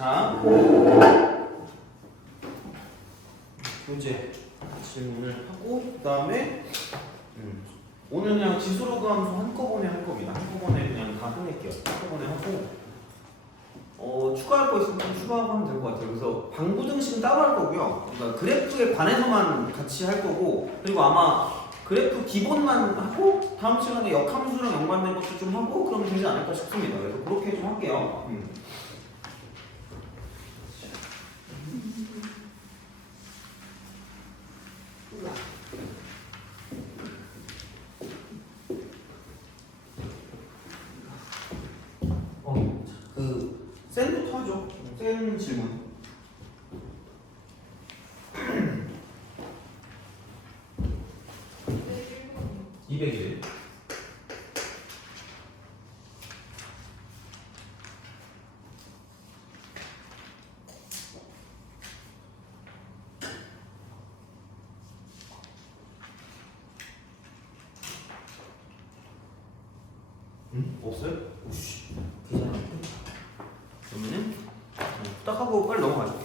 자, 교재 질문을 하고 그 다음에 오늘 그냥 지수로그 함수 한꺼번에 할 겁니다. 한꺼번에 그냥 다 끝낼게요. 한꺼번에 하고 추가할 거 있으면 추가하고 하면 될 것 같아요. 그래서 방부등식은 따로 할 거고요. 그러니까 그래프에 관해서만 같이 할 거고, 그리고 아마 그래프 기본만 하고 다음 시간에 역함수랑 연관된 것도 좀 하고 그러면 되지 않을까 싶습니다. 그래서 그렇게 좀 할게요. 센부터 하죠. 센 질문. 201. 없어요? 오씨. 괜찮아. 그러면은 딱 하고 빨리 넘어가죠.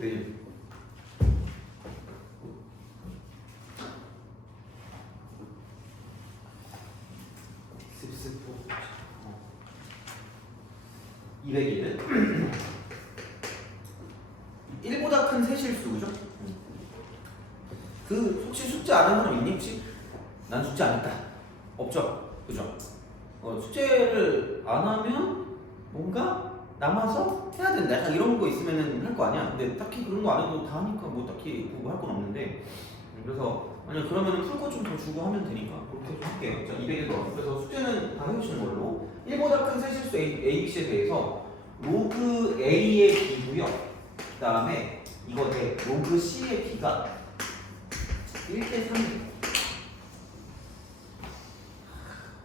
네. 습습포 201. 1보다 큰 세실수 그죠? 그 혹시 숙제 안 한 사람 있니 혹시? 난 숙제 안 했다. 없죠? 그죠? 숙제를 안 하면 뭔가 남아서 해야 된다. 약간 이런 거 있으면은 할 거 아니야. 근데 딱히 그런 거 안 해도 다 하니까 뭐 딱히 그거 할 건 없는데. 그래서 만약 그러면은 풀 거 좀 더 주고 하면 되니까 그렇게 좀 할게요. 자, 200일 거. 그래서 숙제는 다 해오시는 걸로. 1보다 큰 세실수 A, B, C에 대해서 로그 A의 B고요. 그 다음에 이거 대 로그 C의 B가 1대 3입니다.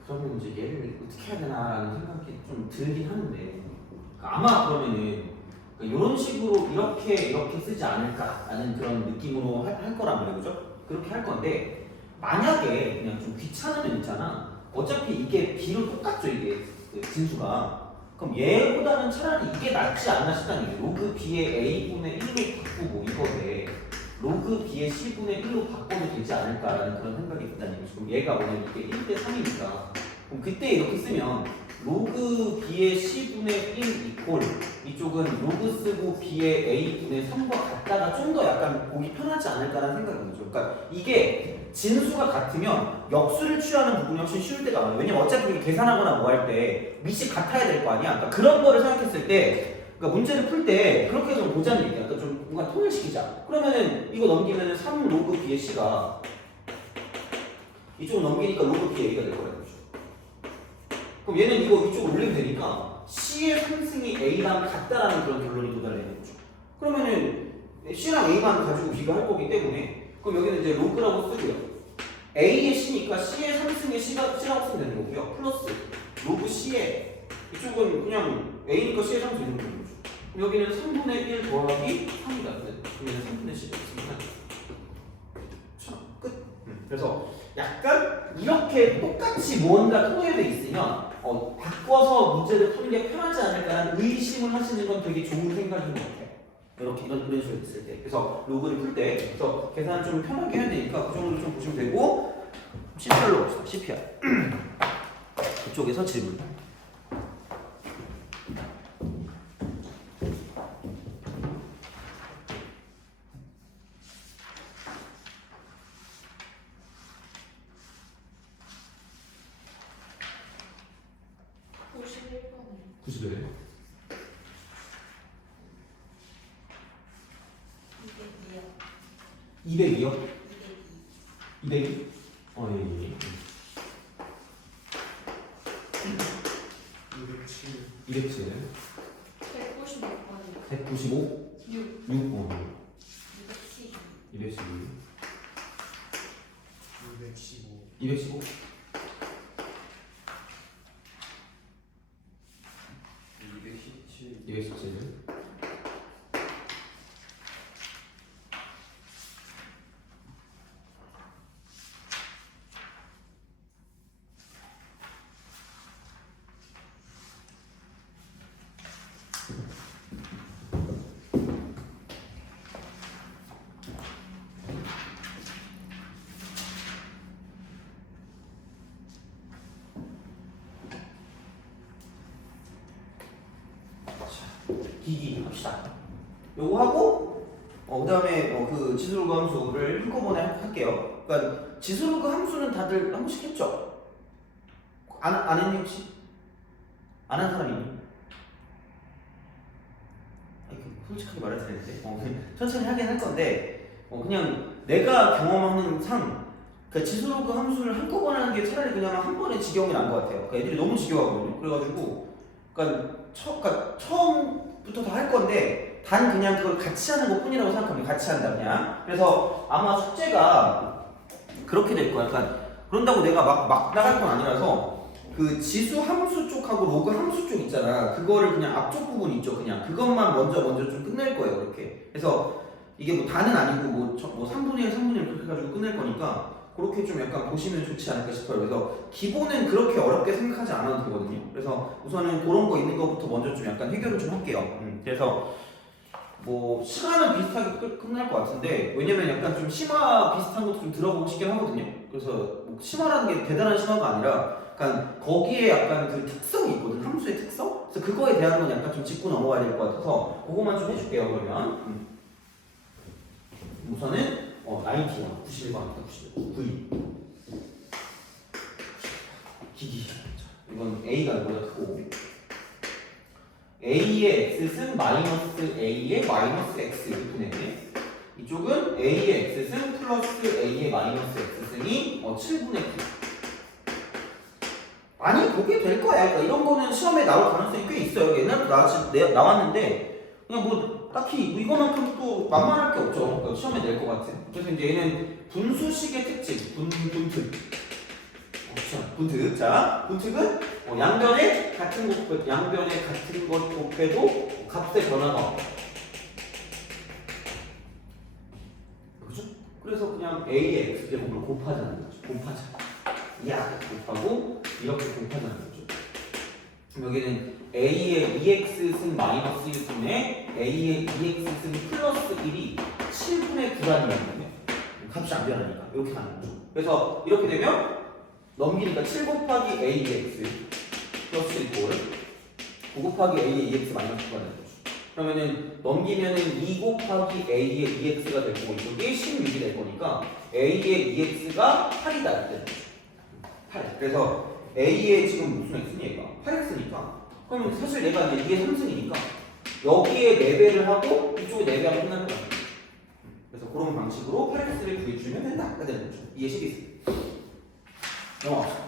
그러면 이제 얘를 어떻게 해야 되나라는 생각이 좀 들긴 하는데 아마 그러면은 이런 식으로 이렇게 쓰지 않을까라는 그런 느낌으로 할 거란 말이에요, 그죠? 그렇게 할 건데 만약에 그냥 좀 귀찮으면 있잖아. 어차피 이게 B로 똑같죠, 이게 진수가. 그럼 얘보다는 차라리 이게 낫지 않나 싶다는 얘기예요. 로그 B의 A분의 1로 바꾸고 이거에 로그 B의 C분의 1로 바꿔도 되지 않을까라는 그런 생각이 든다는 얘기죠. 그럼 얘가 오늘 이게 1대 3이니까 그럼 그때 이렇게 쓰면 로그 B의 C분의 1 이퀄 이쪽은 로그 쓰고 B의 A분의 3과 같다가 좀 더 약간 보기 편하지 않을까라는 생각이 들죠. 그러니까 이게 진수가 같으면 역수를 취하는 부분이 훨씬 쉬울 때가 많아요. 왜냐면 어차피 계산하거나 뭐 할 때 밑이 같아야 될 거 아니야. 그러니까 그런 거를 생각했을 때 그러니까 문제를 풀 때 그렇게 좀 보자는 얘기야. 그러니까 좀 뭔가 통일시키자. 그러면은 이거 넘기면은 3 로그 B의 C가 이쪽 넘기니까 로그 B의 A가 될 거라는 거죠. 그럼 얘는 이거 이쪽으로 올리면 되니까 C의 상승이 A랑 같다라는 그런 결론이 도달되는 거죠. 그러면은 C랑 A만 가지고 비교할 거기 때문에 그럼 여기는 이제 로그라고 쓰고요. A의 C니까 C의 상승의 C라고 쓰면 되는 거고요. 플러스 로그 C의 이쪽은 그냥 A니까 C의 상승이 되는 거죠. 그럼 여기는 3분의 1 더하기 3이다. 그러면 3분의 10이 있습니다. 자, 끝. 그래서 약간 이렇게 똑같이 뭔가 통일돼 있으면 바꿔서 문제를 푸는 게 편하지 않을까라는 의심을 하시는 건 되게 좋은 생각인 것 같아요. 이렇게 이런 식으로 있을 때. 그래서 로그를 풀 때 그래서 계산을 좀 편하게 해야 되니까 그 정도로 좀 보시면 되고 CPR로 봅시다. CPR. 이쪽에서 질문. 구시도예요? 202요? 202? 예. 207. 195? 6. 212. 215? 217. 기기 합시다. 요거 하고 그다음에 그 지수로그 함수를 한꺼번에 할게요. 그러니까 지수로그 함수는 다들 한 번씩 했죠? 안 했니 혹시? 안 한 사람이 있니? 솔직하게 말해도 되는데 천천히 하긴 할 건데 그냥 내가 경험하는 그 지수로그 함수를 한꺼번에 하는 게 차라리 그냥 한 번에 지겨움이 난 것 같아요. 그러니까 애들이 너무 지겨워하거든요. 그래가지고 그러니까 처음부터 다 할 건데 단 그냥 그걸 같이 하는 것 뿐이라고 생각합니다. 같이 한다 그냥. 그래서 아마 숙제가 그렇게 될 거야. 그러니까 그런다고 내가 막 나갈 건 아니라서 그 지수 함수 쪽하고 로그 함수 쪽 있잖아. 그거를 그냥 앞쪽 부분 있죠. 그냥 그것만 먼저 좀 끝낼 거예요. 그렇게. 그래서 이게 뭐 다는 아니고 뭐 3분의 1, 3분의 1 그렇게 해가지고 끝낼 거니까 그렇게 좀 약간 보시면 좋지 않을까 싶어요. 그래서 기본은 그렇게 어렵게 생각하지 않아도 되거든요. 그래서 우선은 그런 거 있는 것부터 먼저 좀 약간 해결을 좀 할게요. 그래서 뭐 시간은 비슷하게 끝날 것 같은데 왜냐면 약간 좀 심화 비슷한 것도 좀 들어보고 싶긴 하거든요. 그래서 뭐 심화라는 게 대단한 심화가 아니라 약간 거기에 약간 그 특성이 있거든. 함수의 특성? 그래서 그거에 대한 건 약간 좀 짚고 넘어가야 될 것 같아서 그거만 좀 해줄게요. 그러면 우선은 91번입니다. 92 기기. 이건 A가 이거보다 크고 A의 X승 마이너스 A의 마이너스 X 이렇게 보내네. 이쪽은 A의 X승 플러스 A의 마이너스 X승이 7분의 9. 많이 보게 될 거야. 그러니까 이런 거는 시험에 나올 가능성이 꽤 있어요. 옛날부터 나왔는데 그냥 뭐 딱히 이거만큼 또 만만할 게 없죠. 그러니까 시험에 낼 것 같아. 그래서 이제 얘는 분수식의 특징, 분특. 분특. 자, 분특은 양변에 같은 것 곱해도 값의 변화가 없다. 그죠? 그래서 그냥 A의 X제곱을 곱하자는 거죠. 곱하자. 곱하고 이렇게 곱하자는 거죠. 여기는 A의 2x승 마이너스 1분의 A의 2x승 플러스 1이 7분의 9라는 얘기거든요. 값이 안 변하니까 이렇게 가는 거죠. 그래서 이렇게 되면 넘기니까 7 곱하기 AX 플러스 1꼴 9 곱하기 A의 2x 마이너스 9가 되는 거죠. 그러면은 넘기면은 2 곱하기 A의 2x가 될 거고 이쪽이 16이 될 거니까 A의 2x가 8이다 이렇게 8. 그래서 A의 지금 무슨 x니 얘가? 8x니까 그러면 사실 얘가 이제 2의 3승이니까 여기에 4배를 하고 이쪽에 4배하면 끝날 거야. 그래서 그런 방식으로 8x를 구해주면 된다. 가 되는 거죠. 2의 12. 넘어갑시다.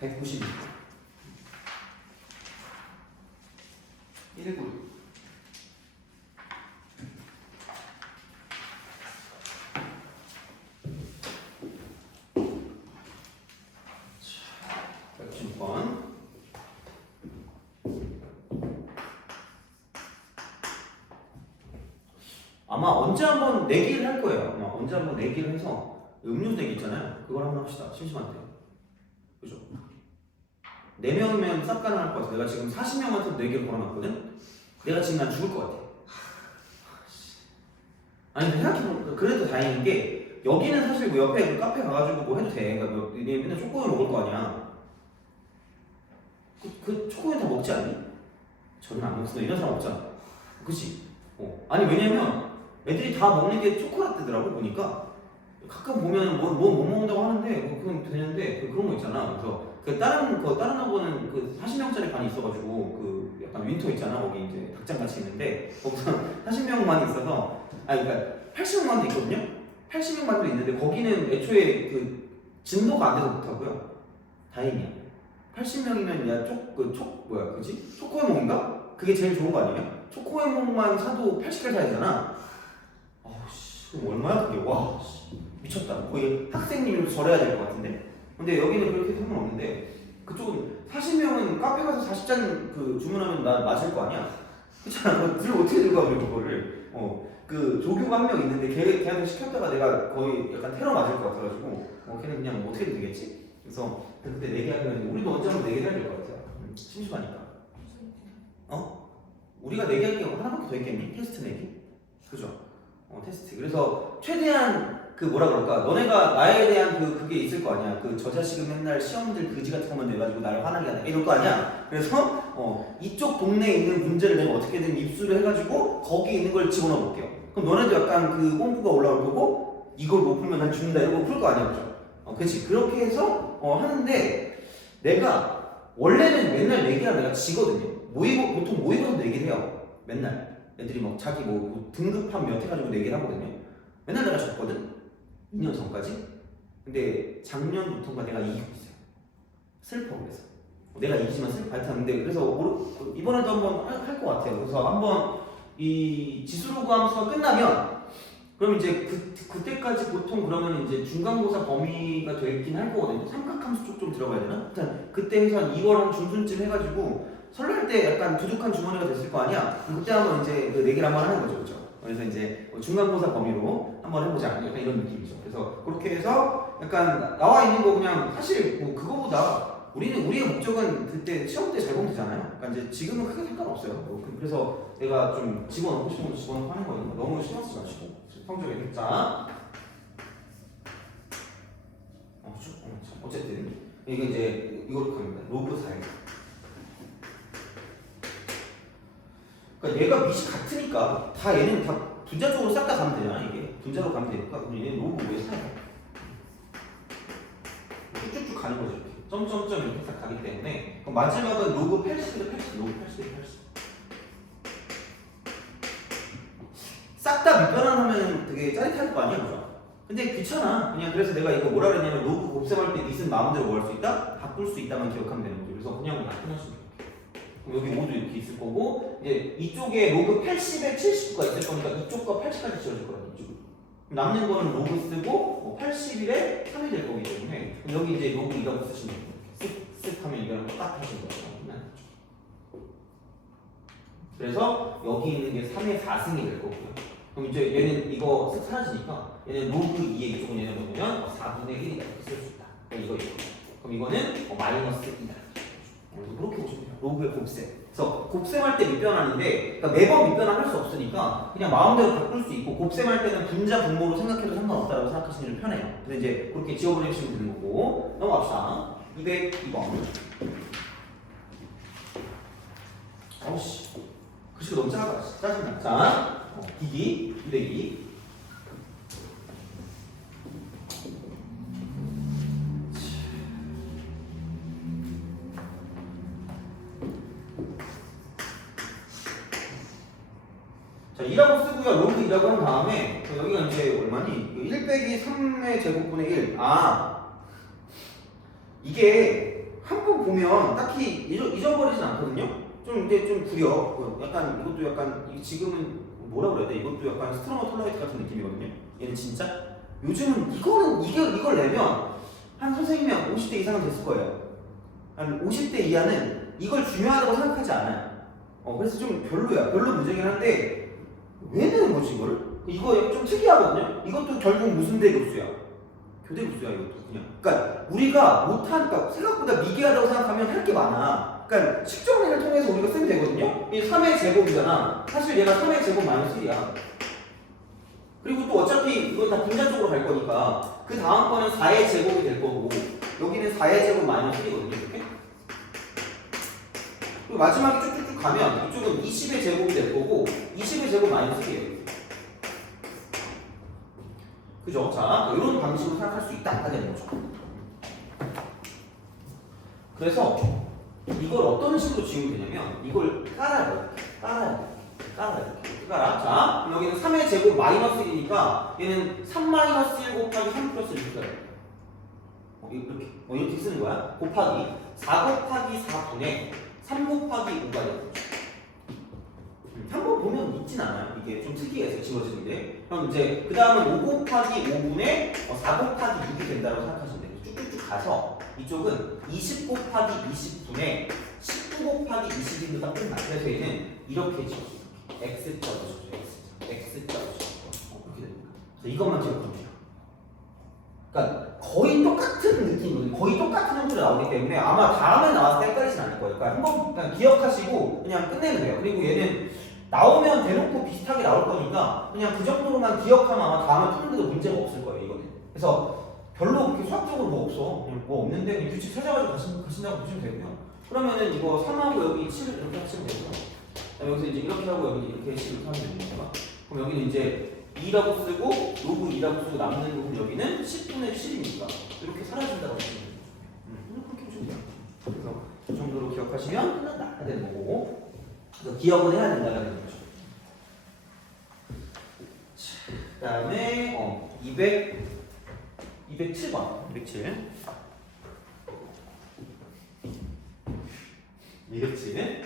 192. 196. 아마 언제 한번 내기를 할 거예요. 아마 언제 한번 내기를 해서 음료수 내기 있잖아요. 그걸 한번 합시다. 심심한데. 그죠? 4명이면 싹 가능할 것 같아. 내가 지금 40명한테 내기를 걸어놨거든? 내가 지금 난 죽을 것 같아. 아니, 생각해보니까 그래도 다행인 게 여기는 사실 뭐 옆에 그 카페 가가지고 뭐 해도 돼. 그러니까 얘 맨날 초코우유 먹을 거 아니야. 그 초코우유 다 먹지 않니? 저는 안 먹었어. 이런 사람 없잖아. 그치? 아니, 왜냐면 애들이 다 먹는 게 초콜릿더라고 보니까 가끔 보면 뭐 못 먹는다고 하는데 그건 되는데 그런 거 있잖아. 그래서 다른 학원은 그 40명짜리 반이 있어가지고 그 약간 윈터 있잖아. 거기 이제 닭장 같이 있는데 거기서 40명만 있어서 그러니까 80명만도 있거든요. 80명만도 있는데 거기는 애초에 그 진도가 안 돼서 못하고요. 다행이야. 80명이면 초코해몽인가? 그게 제일 좋은 거 아니에요? 초코해몽만 사도 80개를 사야 되잖아. 그럼 얼마야 그게? 와 미쳤다. 거의 학생님을 절해야 될 것 같은데. 근데 여기는 그렇게 상관없는데 그쪽은 40명은 카페 가서 40잔 그 주문하면 나 맞을 거 아니야? 그렇잖아. 그걸 어떻게 들고 가면 그거를 그 조교가 한 명 있는데 걔한테 시켰다가 내가 거의 약간 테러 맞을 것 같아가지고 걔는 그냥 뭐 어떻게 되겠지? 그래서 그때 내기하면 우리도 언제 한번 내기해야 될 것 같아요. 심심하니까. 우리가 내기할 게 하나밖에 더 있겠니? 테스트 내기? 그죠? 테스트. 그래서 최대한 그 뭐라 그럴까 너네가 나에 대한 그게 있을 거 아니야. 그 저 자식은 맨날 시험들 그지 같은 것만 내가지고 나를 화나게 하네 이럴 거 아니야. 그래서 이쪽 동네에 있는 문제를 내가 어떻게든 입수를 해가지고 거기 있는 걸 집어넣어 볼게요. 그럼 너네도 약간 그 꼼수가 올라올 거고 이걸 못 풀면 난 죽는다 이러고 풀 거 아니야. 그죠? 그렇지. 그렇게 해서 하는데 내가 원래는 맨날 내기랑 내가 지거든요. 보통 모의고사 내기를 해요. 맨날 애들이 막 자기 뭐 등급한 몇 해가지고 내기를 하거든요. 맨날 내가 졌거든. 2년 전까지. 근데 작년부터가 내가 이기고 있어요. 슬퍼. 그래서 내가 이기지만 슬퍼. 하여튼 그래서 이번에도 한번 할 것 같아요. 그래서 한번 이 지수로그 함수가 끝나면 그럼 이제 그때까지 보통 그러면 이제 중간고사 범위가 되긴 할 거거든요. 삼각함수 쪽 좀 들어가야 되나? 일단 그때 해서 한 2월 한 중순쯤 해가지고 설날 때 약간 두둑한 주머니가 됐을 거 아니야? 그때 한번 이제 그 내기를 한번 하는 거죠. 그렇죠? 그래서 이제 중간고사 범위로 한번 해보자. 약간 이런 느낌이죠. 그래서 그렇게 해서 약간 나와 있는 거 그냥 사실 뭐 그거보다 우리의 목적은 그때 시험 때 잘 보면 되잖아요. 그러니까 이제 지금은 크게 상관없어요. 그래서 내가 좀 집어넣고 싶은 거 집어넣고 하는 거니까 너무 신경 쓰지 마시고 성적에 자 어쨌든 이게 이제 이걸로 갑니다. 로그 4일. 그러니까 얘가 밑이 같으니까 다 얘는 다 분자 쪽으로 싹 다 가면 되잖아. 이게 분자로 가면 되니까 그럼 얘는 로그 5에 4야. 쭉쭉쭉 가는 거죠. 이렇게. 점점점 이렇게 딱 가기 때문에 그럼 마지막은 로그 80에 80, 로그 80에 80. 싹 다 밑변환하면 되게 짜릿할 거 아니야, 그죠? 근데 귀찮아. 그냥 그래서 내가 이거 뭐라 그랬냐면 로그 곱셈할 때 닛은 마음대로 뭐 할 수 있다? 바꿀 수 있다만 기억하면 되는 거죠. 그래서 그냥 약분하시면 돼요. 그럼 여기 5도 이렇게 있을 거고 이제 이쪽에 로그 80에 79가 있을 거니까 이쪽과 80까지 지워질 거라는 거죠. 남는 거는 로그 쓰고 81에 3이 될 거기 때문에 그럼 여기 이제 로그 2라고 쓰시면 돼요. 쓱쓱 하면 이거랑 딱 하시는 거예요. 그래서 여기 있는 게 3의 4승이 될 거고요. 그럼 이제 얘는 이거 쓱 사라지니까 얘는 로그 2의 이쪽은 얘는 뭐냐면 4분의 1이다 이렇게 쓸 수 있다. 이거. 그럼 이거는 마이너스 2다. 그렇게 보시면 돼요. 로그의 곱셈. 그래서 곱셈할 때 밑변환인데 그러니까 매번 밑변환 할 수 없으니까 그냥 마음대로 바꿀 수 있고 곱셈할 때는 분자 분모로 생각해도 상관없다라고 생각하시는 게 편해요. 근데 이제 그렇게 지워버리시면 되는 거고 넘어갑시다. 202번. 어우씨. 글씨가 너무 작아. 짜증나. 자, 기기 202. 자, 2라고 쓰고요. 로그 2라고 한 다음에 여기가 이제 얼마니? 1 빼기 3의 제곱분의 1. 이게 한 번 보면 딱히 잊어버리진 않거든요. 좀 이제 좀 구려. 약간 이것도 약간 지금은 뭐라 그래야 돼? 이것도 약간 스트로머 톨라이트 같은 느낌이거든요. 얘는 진짜 요즘은 이걸 내면 한 선생님이 한 50대 이상은 됐을 거예요. 한 50대 이하는 이걸 중요하다고 생각하지 않아요. 그래서 좀 별로야. 별로 문제긴 한데 왜 내는 거지 이걸? 이거 좀 특이하거든요. 이것도 결국 무슨 대급수야? 교대급수야 이것도 그냥. 그러니까 우리가 못하니까 생각보다 미개하다고 생각하면 할 게 많아. 그러니까 식정리를 통해서 우리가 쓰면 되거든요. 이 3의 제곱이잖아. 사실 얘가 3의 제곱 마이너스 1이야. 그리고 또 어차피 이건 다 분자 쪽으로 갈 거니까 그 다음 거는 4의 제곱이 될 거고 여기는 4의 제곱 마이너스 1이거든요. 이렇게. 그리고 마지막에 쭉쭉쭉 가면 이쪽은 20의 제곱이 될 거고 20의 제곱 마이너스 1이에요. 그죠? 자, 이런 방식으로 생각할 수 있다. 하게 되는 거죠. 그래서 이걸 어떤 식으로 지우면 되냐면 이걸 깔아야 깔아. 자, 그럼 여기는 3의 제곱 마이너스 1이니까 얘는 3 마이너스 1 곱하기 3 플러스 1 이렇게 이렇게 쓰는 거야. 곱하기 4 곱하기 4분의 3 곱하기 5가 되는 거죠. 한번 보면 있진 않아요. 이게 좀 특이해서 지워지는데. 그럼 이제 그 다음은 5 곱하기 5분의 4 곱하기 6이 된다고 생각하시면 돼요. 쭉쭉쭉 가서 이쪽은 20 곱하기 20분의 19 곱하기 20인도다 끝나. 그래서 얘는 이렇게 지워져요. X자 지워져요. X자 지워져요. 그렇게 됩니다. 이것만 기억하면 돼요. 그러니까 거의 똑같은 느낌이거든요. 거의 똑같은 형태로 나오기 때문에 아마 다음에 나와서 헷갈리진 않을 거예요. 그러니까 한번 그냥 기억하시고 그냥 끝내면 돼요. 그리고 얘는 나오면 대놓고 비슷하게 나올 거니까 그냥 그 정도로만 기억하면 아마 다음에 푸는데도 문제가 없을 거예요. 이거 그래서 별로 그렇게 수학적으로 뭐 없어. 그냥 뭐 없는데 그냥 규칙 찾아가지고 가신다고 보시면 되고요. 그러면은 이거 3하고 여기 7을 이렇게 하시면 되고요. 여기서 이제 이렇게 하고 여기 이렇게 이렇게 하면 됩니다. 그럼 여기는 이제 2라고 쓰고 로그 2라고 쓰고 남는 부분 여기는 10분의 7이니까 이렇게 사라진다고 보시면 돼요. 그렇게 보시면 돼요. 그래서 이 정도로 기억하시면 끝난다 되는 거고, 그래서 기억은 해야 된다가 되는 거죠. 그 다음에 207번 207은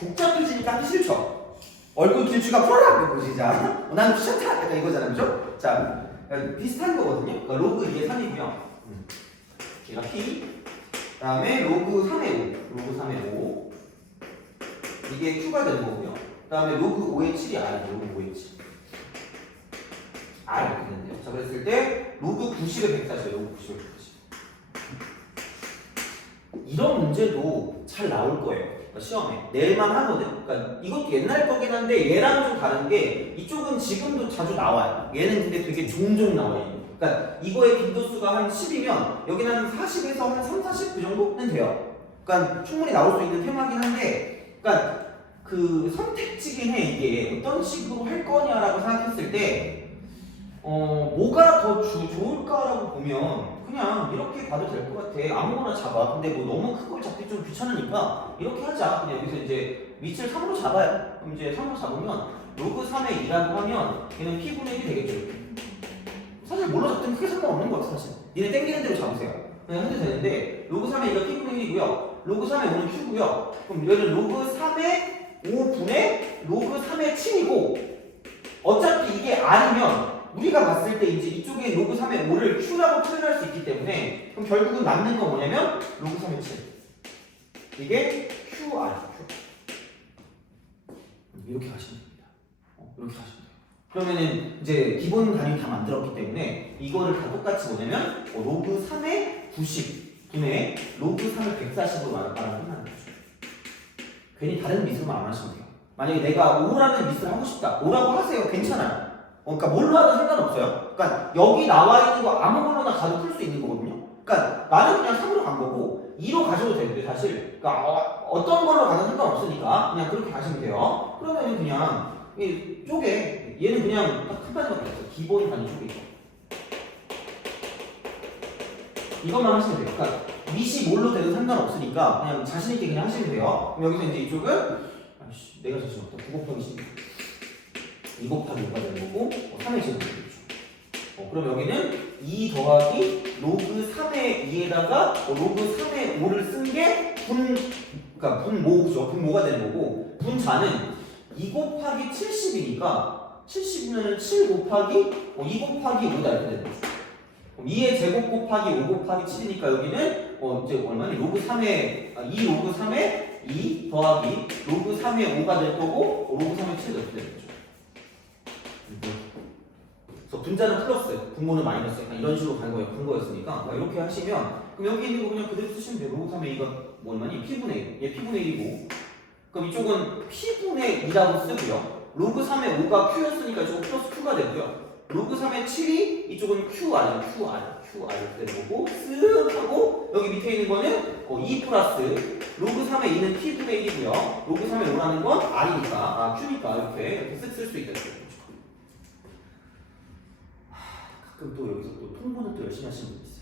복잡해지니까 하기 싫죠. 얼굴 길쭉가 풀어라 보시자. 나는 귀찮다 약간 이거잖아요, 그죠? 자, 비슷한 거거든요. 그러니까 로그 2의 3이고요. 얘가 P. 그다음에 로그 3의 5, 로그 3의 5. 이게 Q가 되는 거고요. 그다음에 로그 5의 7이 R이에요. 로그 5의 7. R 이렇게 되는데요. 자, 그랬을 때 로그 90의 140, 로그 90의 140. 이런 문제도 잘 나올 거예요. 그러니까 시험에 낼만 하거든. 그러니까 이것도 옛날 거긴 한데 얘랑 좀 다른 게 이쪽은 지금도 자주 나와요. 얘는 근데 되게 종종 나와요. 그러니까 이거의 빈도수가 한 10이면 여기는 한 40에서 한 3, 40 그 정도는 돼요. 그러니까 충분히 나올 수 있는 테마긴 한데, 그러니까 그 선택지긴 해. 이게 어떤 식으로 할 거냐라고 생각했을 때 뭐가 더 좋을까라고 보면 그냥 이렇게 봐도 될 것 같아. 아무거나 잡아. 근데 뭐 너무 큰 걸 잡기 좀 귀찮으니까 이렇게 하자. 그냥 여기서 이제 위치를 3으로 잡아요. 그럼 이제 3으로 잡으면 로그 3의 2라고 하면 얘는 P분의 1이 되겠죠. 사실 뭘로 잡든 크게 상관없는 것 같아, 사실. 니네 땡기는 대로 잡으세요. 그냥 해도 되는데 로그 3의 2가 P분의 1이고요. 로그 3의 5는 Q고요. 그럼 얘는 로그 3의 5분의 로그 3의 7이고, 어차피 이게 R이면 우리가 봤을 때 이제 이쪽에 로그 3의 5를 Q라고 표현할 수 있기 때문에 그럼 결국은 남는 건 뭐냐면 로그 3의 7. 이게 QR. 이렇게 가시면 됩니다. 이렇게 가시면 돼요. 그러면은 이제 기본 단위 다 만들었기 때문에 이거를 다 똑같이 뭐냐면 로그 3의 90 분의 로그 3의 140으로 말하면 끝나는 거죠. 괜히 다른 미술만 안 하시면 돼요. 만약에 내가 5라는 미술을 하고 싶다. 5라고 하세요. 괜찮아요. 그러니까 뭘로 하든 상관없어요. 그러니까 여기 나와 있는 거 아무 걸로나 가도 풀 수 있는 거거든요. 그러니까 나는 그냥 3으로 간 거고 2로 가셔도 되는데 사실 그러니까 어떤 걸로 가도 상관없으니까 그냥 그렇게 가시면 돼요. 그러면 그냥 이 쪼개 얘는 그냥 딱 한 단위밖에 없어요. 기본 단위 쪼개 이것만 하시면 돼요. 그러니까 밑이 뭘로 되든 상관없으니까 그냥 자신 있게 그냥 하시면 돼요. 그럼 여기서 이제 이쪽은 아이씨 내가 자신 없다. 9 곱하기 12 2 곱하기 5가 되는 거고 3의 제곱이 되겠죠. 그럼 여기는 2 더하기 로그 3의 2에다가 로그 3의 5를 쓴 게 그러니까 분모죠. 분모가 되는 거고, 분자는 2 곱하기 70이니까 70이면 7 곱하기 2 곱하기 5다 이렇게 되는 거죠. 그럼 2의 제곱 곱하기 5 곱하기 7이니까 여기는 이제 얼마니? 로그 3의 2 로그 3의 2 더하기 로그 3의 5가 될 거고 로그 3의 7이 이렇게 되는 거죠. 그래서 분자는 플러스, 분모는 마이너스, 약간 이런 식으로 간 거였으니까 이렇게 하시면 그럼 여기 있는 거 그냥 그대로 쓰시면 돼요. 로그 3의 2가 뭐 얼마니? P분의 1, 얘 P분의 1이고, 그럼 이쪽은 P분의 2라고 쓰고요. 로그 3의 5가 Q였으니까 이쪽은 플러스 Q가 되고요. 로그 3의 7이 이쪽은 QR 이렇게 되는 거고, 쓱 하고 여기 밑에 있는 거는 2 플러스 로그 3의 2는 P분의 1이고요. 로그 3의 5라는 건 R이니까, Q니까 이렇게 쓱 쓸 수 있다. 가끔 또 여기서 또 통보는 또 열심히 하시는 분이 있어요.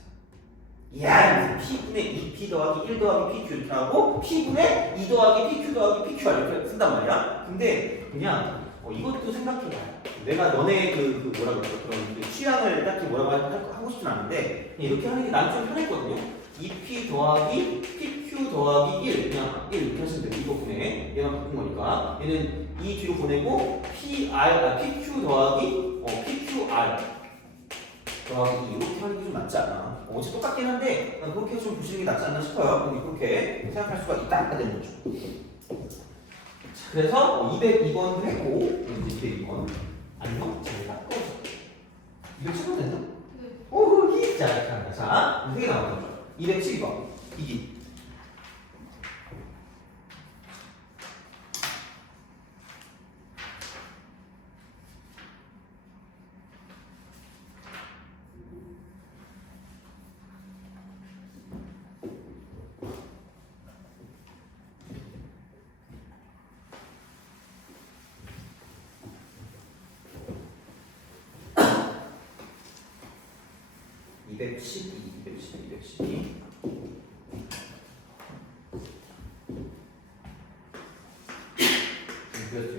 이야, P분의 2, P 더하기 1 더하기 PQ 이렇게 하고 P분의 2 더하기 PQ 더하기 PQR 이렇게 쓴단 말이야. 근데 그냥 이것도 생각해봐요. 내가 너네 그 뭐라 그럴까 그런 그 취향을 딱히 뭐라고 하고 싶진 않은데 그냥 이렇게 하는 게 난 좀 편했거든요. 2P 더하기 PQ 더하기 1 그냥 1 이렇게 하시면 돼요. 이거 보내. 얘만 바꾼 거니까 얘는 이 뒤로 보내고 PQ 더하기 PQR 더하기 이렇게 하는 게 좀 낫지 않나? 어차피 똑같긴 한데 그렇게 좀 보시는 게 낫지 않나 싶어요. 그렇게 생각할 수가 있다 되는 거죠. 자, 그래서 202번도 했고 이제 202번 안녕? 잘 바꿔줘. 이거 치면 됐나? 네. 오호 자 이렇게 한다. 자 3개 나온 거죠. 212번 이기. 212.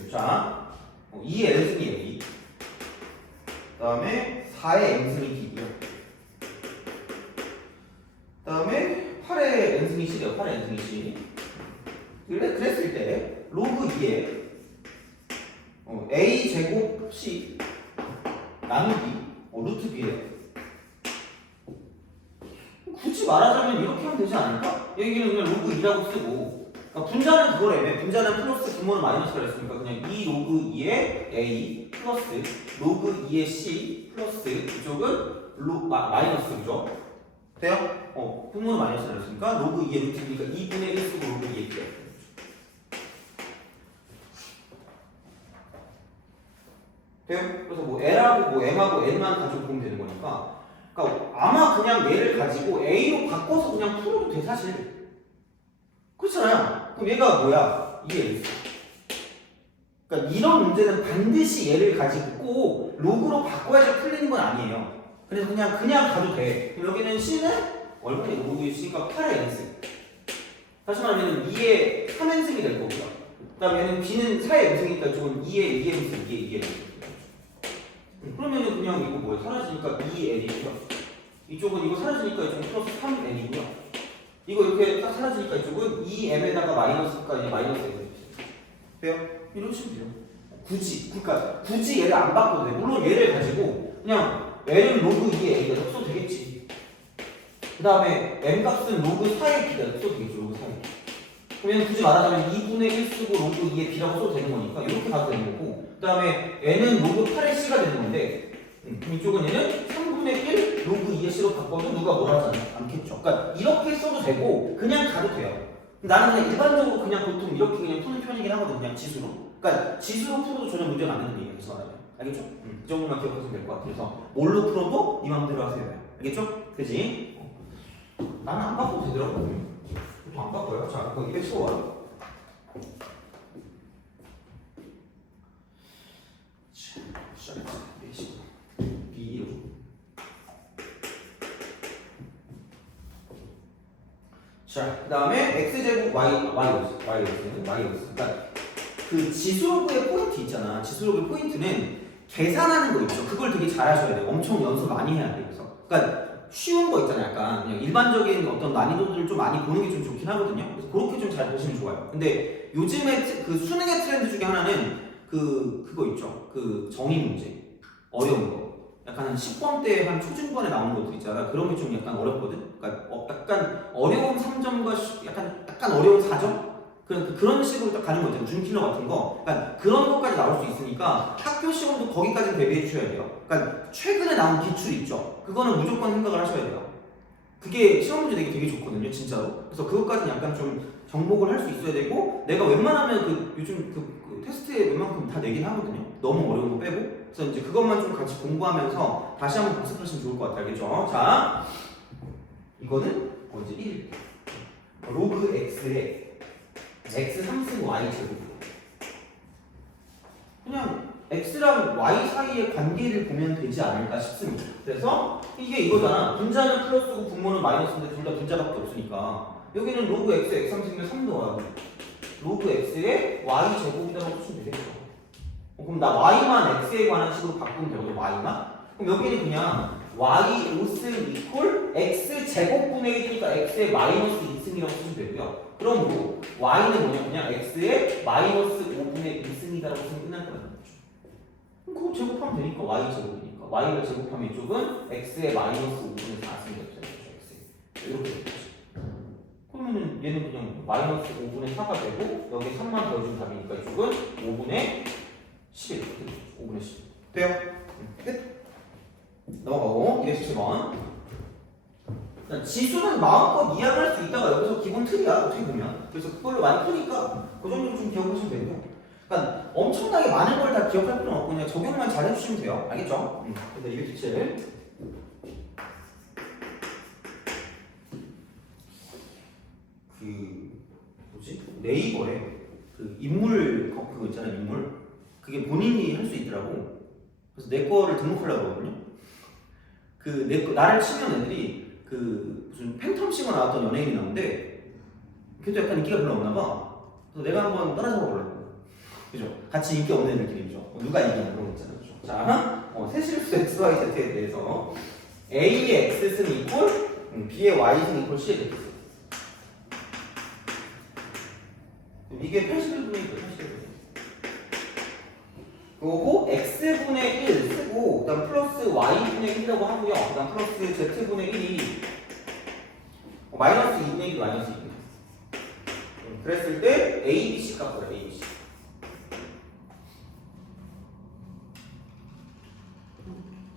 자, 2의 n승이 A, 그 다음에 4의 n승이 B고요. 그 다음에 8의 n승이 C래요. 8의 n승이 C. 그랬을 때 로그 2에 A 제곱 C 나누기 루트 B래요. 굳이 말하자면 이렇게 하면 되지 않을까? 여기는 그냥 로그 2라고 쓰고, 그러니까 분자는 그거래요. 분자는 플러스 분모는 마이너스가 됐으니까 그냥 2 로그 2의 A 플러스 로그 2의 C 플러스 이쪽은 마이너스, 그죠? 돼요? 분모는 마이너스가 됐으니까 로그 2의 루트니까 2분의 1 쓰고 로그 2의 B가 돼요? 그래서 뭐 L하고 뭐 M하고 N만 가지고 보면 되는 거니까, 그러니까 아마 그냥 얘를 가지고 A로 바꿔서 그냥 풀어도 돼 사실. 그렇잖아요. 그럼 얘가 뭐야? 이게 L. 그러니까 이런 문제는 반드시 얘를 가지고 꼭 로그로 바꿔야지 풀리는 건 아니에요. 그래서 그냥 가도 돼. 그럼 여기는 C는 얼마나 로그에 C가 8의 N승. 다시 말하면 2의 3N승이 될 거고요. 그 다음에 얘는 B는 4의 N승이니까 이쪽은 2의 2N승, 2의 N승. 그러면은 그냥 이거 뭐야? 사라지니까 2N이고요. 이쪽은 이거 사라지니까 이쪽은 플러스 3N이고요. 이거 이렇게 딱 사라지니까 이쪽은 2M에다가 마이너스까지 마이너스 N. 돼요? 이러시면 돼요. 굳이 얘를 안 바꿔도 돼. 물론 얘를 가지고 그냥 L은 로그 2의 A가 써도 되겠지. 그 다음에 M 값은 로그 4의 B가 써도 되겠죠. 로그 4의 B. 그러면 굳이 말하자면 2분의 1 쓰고 로그 2의 B라고 써도 되는 거니까 이렇게 가도 되는 거고, 그 다음에 N은 로그 8의 C가 되는 건데, 이쪽은 얘는 3분의 1 로그 2의 C로 바꿔도 누가 뭐라 하지 않겠죠. 그러니까 이렇게 써도 되고 그냥 가도 돼요. 나는 그냥 일반적으로 그냥 보통 이렇게 그냥 푸는 편이긴 하거든. 그냥 지수로. 그러니까 지수로 풀어도 전혀 문제가 안 되는 얘기예요. 알겠죠? 그 정도만 기억하시면 될 것 같아요. 그래서 뭘로 풀어도 네 마음대로 하세요. 알겠죠? 그지? 나는 안 바꿔도 되더라고요. 보통 안 바꿔요. 자, 그거 215원. 자, 시작했어. 215. B로. 자, 그 다음에 x제곱 y였어. 그러니까 그 지수로그의 포인트 있잖아. 지수로그의 포인트는 계산하는 거 있죠. 그걸 되게 잘 하셔야 돼요. 엄청 연습 많이 해야 돼요. 그래서 그러니까 쉬운 거 있잖아요. 약간 그냥 일반적인 어떤 난이도들을 좀 많이 보는 게 좀 좋긴 하거든요. 그래서 그렇게 좀 잘 보시면 좋아요. 근데 요즘에 그 수능의 트렌드 중에 하나는 그거 있죠. 그 정의 문제. 어려운 거. 약간 한 10번 때 한 초중반에 나오는 것들 있잖아. 그런 게 좀 약간 어렵거든. 그러니까 약간 어려운 3점과 약간 어려운 4점? 그런 식으로 딱 가는 거 있잖아요. 준킬러 같은 거. 그러니까 그런 것까지 나올 수 있으니까 학교 시험도 거기까지 대비해 주셔야 돼요. 그러니까 최근에 나온 기출 있죠. 그거는 무조건 생각을 하셔야 돼요. 그게 시험 문제 되게 좋거든요, 진짜로. 그래서 그것까지는 약간 좀 정복을 할 수 있어야 되고, 내가 웬만하면 요즘 그 테스트에 웬만큼 다 내긴 하거든요. 너무 어려운 거 빼고. 그래서 이제 그것만 좀 같이 공부하면서 다시 한번 복습하시면 좋을 것 같아요. 알겠죠? 자, 이거는 뭐지? 1. 로그 x에 x 3승 y 제곱. 그냥 x랑 y 사이의 관계를 보면 되지 않을까 싶습니다. 그래서 이게 이거잖아. 분자는 플러스고 분모는 마이너스인데 둘 다 분자밖에 없으니까 여기는 로그 x에 x 3승이면 3 넣어요. 로그 x에 y 제곱이라고 쓰시면 되겠죠. 그럼 나 y만 x에 관한 식으로 바꾸면 되거든. y만. 그럼 여기는 그냥 y 5승 이퀄 x 제곱분의 1이니까 x에 마이너스 2승이라고 쓰시면 되고요. 그럼 뭐 y는 뭐냐? 그냥 x에 마이너스 5분의 2승이다라고 쓰면 끝날 거예요. 그럼 그거 제곱하면 되니까 y 제곱이니까 y를 제곱하면 이쪽은 x에 마이너스 5분의 4승이 되죠. x 이렇게 되겠지. 그러면은 얘는 그냥 마이너스 5분의 4가 되고 여기 3만 더해준 답이니까 이쪽은 5분의 11 5분의 11 돼요? 끝. 넘어가고 217번. 지수는 마음껏 이해할 수 있다가 여기서 기본 틀이야 어떻게 보면. 그래서 그걸로 많이 푸니까 그 정도 좀 기억하시면 되고요. 그러니까 엄청나게 많은 걸 다 기억할 필요는 없고 그냥 적용만 잘 해주시면 돼요. 알겠죠? 그래서 217. 그 뭐지? 네이버에 그 인물 그거 있잖아요. 인물 그게 본인이 할 수 있더라고. 그래서 내 거를 등록하려고 그러거든요. 나를 치면 애들이 무슨 팬텀싱어 나왔던 연예인이 나오는데 걔도 약간 인기가 별로 없나 봐. 그래서 내가 한번 따라잡아 보려고. 그죠? 같이 인기 없는 애들끼리. 누가 이기냐 그런 거 있잖아요. 그죠? 자, 세실수 XYZ에 대해서 A의 X승 이꼴 B의 Y승 이꼴 C에 대해서 이게 81분의 1이에요. 81분의 1. 그리고 X분의 1 쓰고 그다음 플러스 Y분의 1이라고 하고요. 그다음 플러스 Z분의 1이 마이너스 2분의 1 마이너스 2분의 1. 그랬을 때 A, B, C 값 구해요. A, B, C.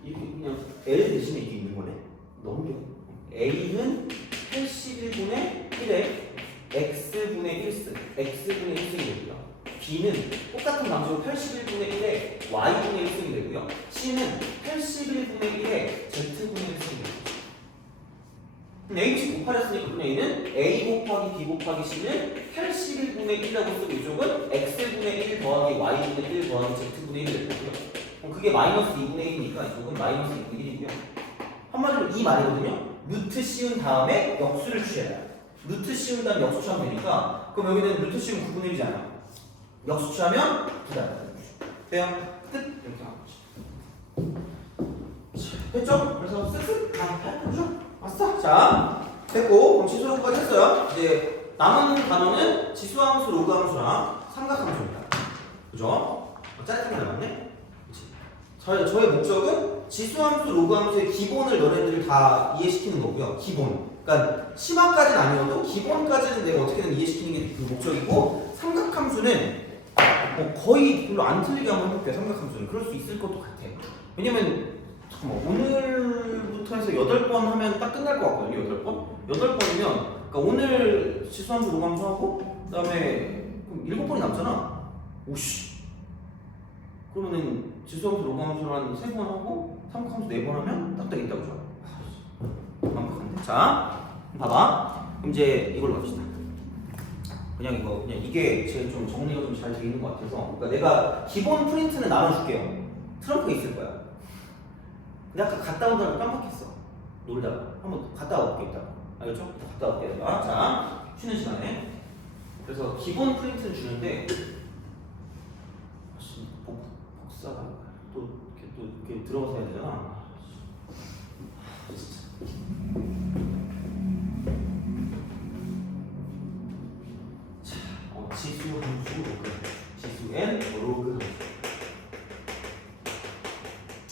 이게 그냥 L 대신에 이게 있는 거네. 너무 귀여워. A는 81분의 1에 X분의 1승, X분의 1승이 되고요. B는 똑같은 방식으로 81분의 1에 Y분의 1승이 되고요. C는 81분의 1에 Z분의 1승이 되고요. H 곱하렸으니까 그냥 A는 A 곱하기 B 곱하기 C는 81분의 1이라고 쓰고 이쪽은 X분의 1 더하기 Y분의 1 더하기 Z분의 1이 되고요. 그럼 그게 마이너스 2분의 1이니까 이쪽은 마이너스 2분의 1이고요. 한마디로 이 말이거든요. 루트 씌운 다음에 역수를 취해야 루트 씌운 다음에 역수 취하면 되니까 그럼 여기는 루트 씌우면 9분의 1이잖아요. 역수 취하면 9다. 돼요? 끝! 이렇게 하는 거지. 됐죠? 그래서 쓱쓱 다 해보죠. 아싸! 자, 됐고 그럼 지수로까지 했어요. 이제 남은 단어는 지수함수, 로그함수랑 삼각함수입니다. 그죠? 짜릿하게 남았네? 저의 목적은 지수함수, 로그함수의 기본을 너네들을 다 이해시키는 거고요. 기본. 그러니까 심화까지는 아니어도 기본까지는 내가 어떻게든 이해시키는 게 그 목적이고 삼각함수는 거의 별로 안 틀리게 한번 해볼게요. 삼각함수는 그럴 수 있을 것도 같아. 왜냐면 잠깐만 오늘부터 해서 8번 하면 딱 끝날 것 같거든요. 8번? 8번이면 그러니까 오늘 지수함수, 로그함수 하고 그다음에 7번이 남잖아. 오씨. 그러면은 지수함수, 로그함수를 한 3번 하고 삼각함수 4번 하면 딱 되겠다고 죠. 완벽한데? 자, 봐봐. 그럼 이제 이걸로 갑시다. 그냥 이게 제일 좀 정리가 좀 잘 되어 있는 것 같아서. 그러니까 내가 기본 프린트는 나눠줄게요. 트렁크에 있을 거야. 근데 아까 갔다 오다가 깜빡했어. 놀다가. 한번 갔다 올게 있다가. 알겠죠? 갔다 올게. 자, 쉬는 시간에. 그래서 기본 프린트는 주는데 복사가 또 이렇게 들어가서 해야 되잖아. 자, 지수 함수 로그. 지수 n 로그 함수.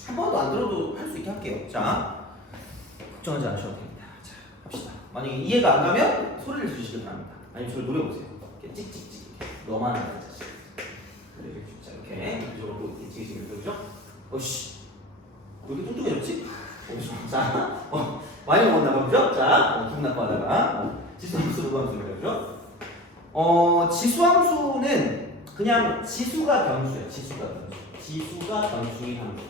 한 번도 안 들어도 할 수 있게 할게요. 자, 걱정하지 않으셔도 됩니다. 자, 갑시다. 만약에 이해가 안 가면 소리를 주시길 바랍니다. 아니면 저를 노려보세요. 이렇게 찍찍찍. 너만 하는 자식. 그래, 자, 이렇게 이쪽으로 찍으시면 되죠? 어씨, 왜 이렇게 뚱뚱해졌지? 자, 많이 먹었나 보죠? 자, 기분 나빠하다가 지수함수, 로그함수를 그죠? 지수함수는 그냥 지수가 변수예요. 지수가 변수. 지수가 변수인 함수.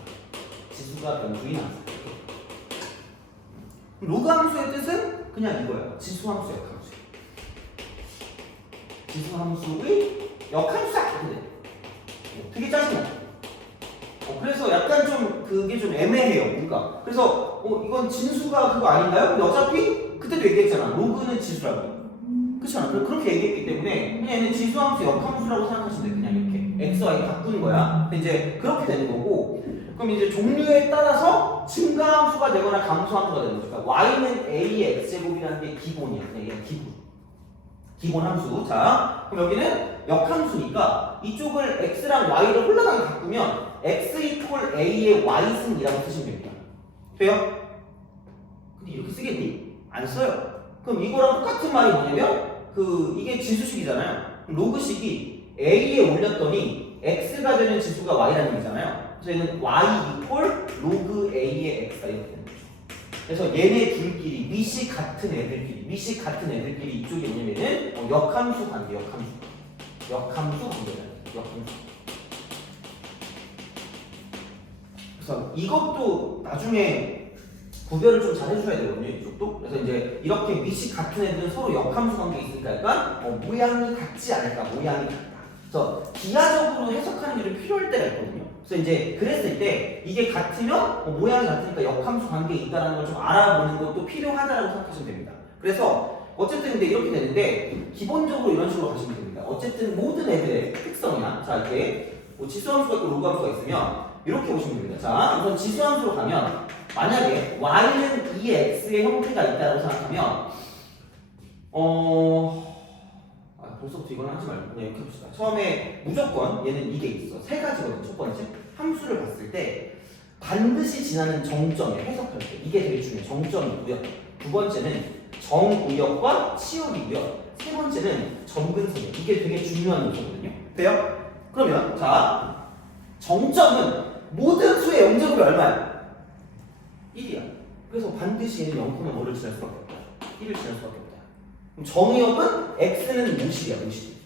지수가 변수인 함수. 로그함수의 뜻은 그냥 이거예요. 지수함수, 역함수. 지수함수의 역함수다. 근데 되게 짜증나. 그래서 약간 좀 그게 좀 애매해요. 그러니까 그래서 이건 진수가 그거 아닌가요? 근데 어차피 그때도 얘기했잖아. 로그는 지수라고. 그렇잖아. 그렇게 얘기했기 때문에 그냥 얘는 지수함수, 역함수라고 생각하시면 돼. 그냥 이렇게 x, y 바꾸는 거야. 근데 이제 그렇게 되는 거고. 그럼 이제 종류에 따라서 증가함수가 되거나 감소함수가 되는 거죠. 그러니까 y는 a의 x제곱이라는 게 기본이야. 그냥 이게 기본 함수. 자, 그럼 여기는 역함수니까 이쪽을 x랑 y를 홀라당 바꾸면 x 이퀄 a의 y승이라고 쓰시면 됩니다. 돼요? 근데 이렇게 쓰겠니? 안 써요. 그럼 이거랑 똑같은 말이 뭐냐면 이게 지수식이잖아요. 그럼 로그식이 a에 올렸더니 x가 되는 지수가 y라는 얘기잖아요. 그래서 얘는 y 이퀄 로그 a의 x가 이렇게 되는 거죠. 그래서 얘네 둘끼리 미시 같은 애들끼리 이쪽이 뭐냐면은 역함수 관계, 역함수 관계다. 역함수. 그래서 이것도 나중에 구별을 좀 잘 해줘야 되거든요. 이쪽도. 그래서 이제 이렇게 미시 같은 애들은 서로 역함수 관계가 있으니까 약간 모양이 같지 않을까. 모양이 같다. 그래서 기하적으로 해석하는 게 좀 필요할 때가 있거든요. 그래서 이제 그랬을 때 이게 같으면 모양이 같으니까 역함수 관계에 있다는 걸 좀 알아보는 것도 필요하다라고 생각하시면 됩니다. 그래서 어쨌든 근데 이렇게 되는데 기본적으로 이런 식으로 가시면 됩니다. 어쨌든 모든 애들의 특성이나 자 이렇게 뭐 지수함수가 있고 로그함수가 있으면 이렇게 보시면 됩니다. 자 우선 지수함수로 가면 만약에 y는 2x의 형태가 있다고 생각하면 벌써부터 이건 하지 말고 그냥 이렇게 봅시다. 처음에 무조건 얘는 이게 있어. 세 가지거든. 첫 번째 함수를 봤을 때 반드시 지나는 정점에 해석할 때 이게 되게 중요해. 정점이고요. 두 번째는 정의역과 치역이고요. 세 번째는 점근선이에요. 이게 되게 중요한 요소거든요. 돼요? 그러면 자 정점은 모든 수의 영제곱이 얼마야? 1이야. 그래서 반드시 얘는 0, 뭐를 지날 수밖에 없다. 1을 지날 수밖에 없다. 그럼 정의역은 x는 무식이야. 무식.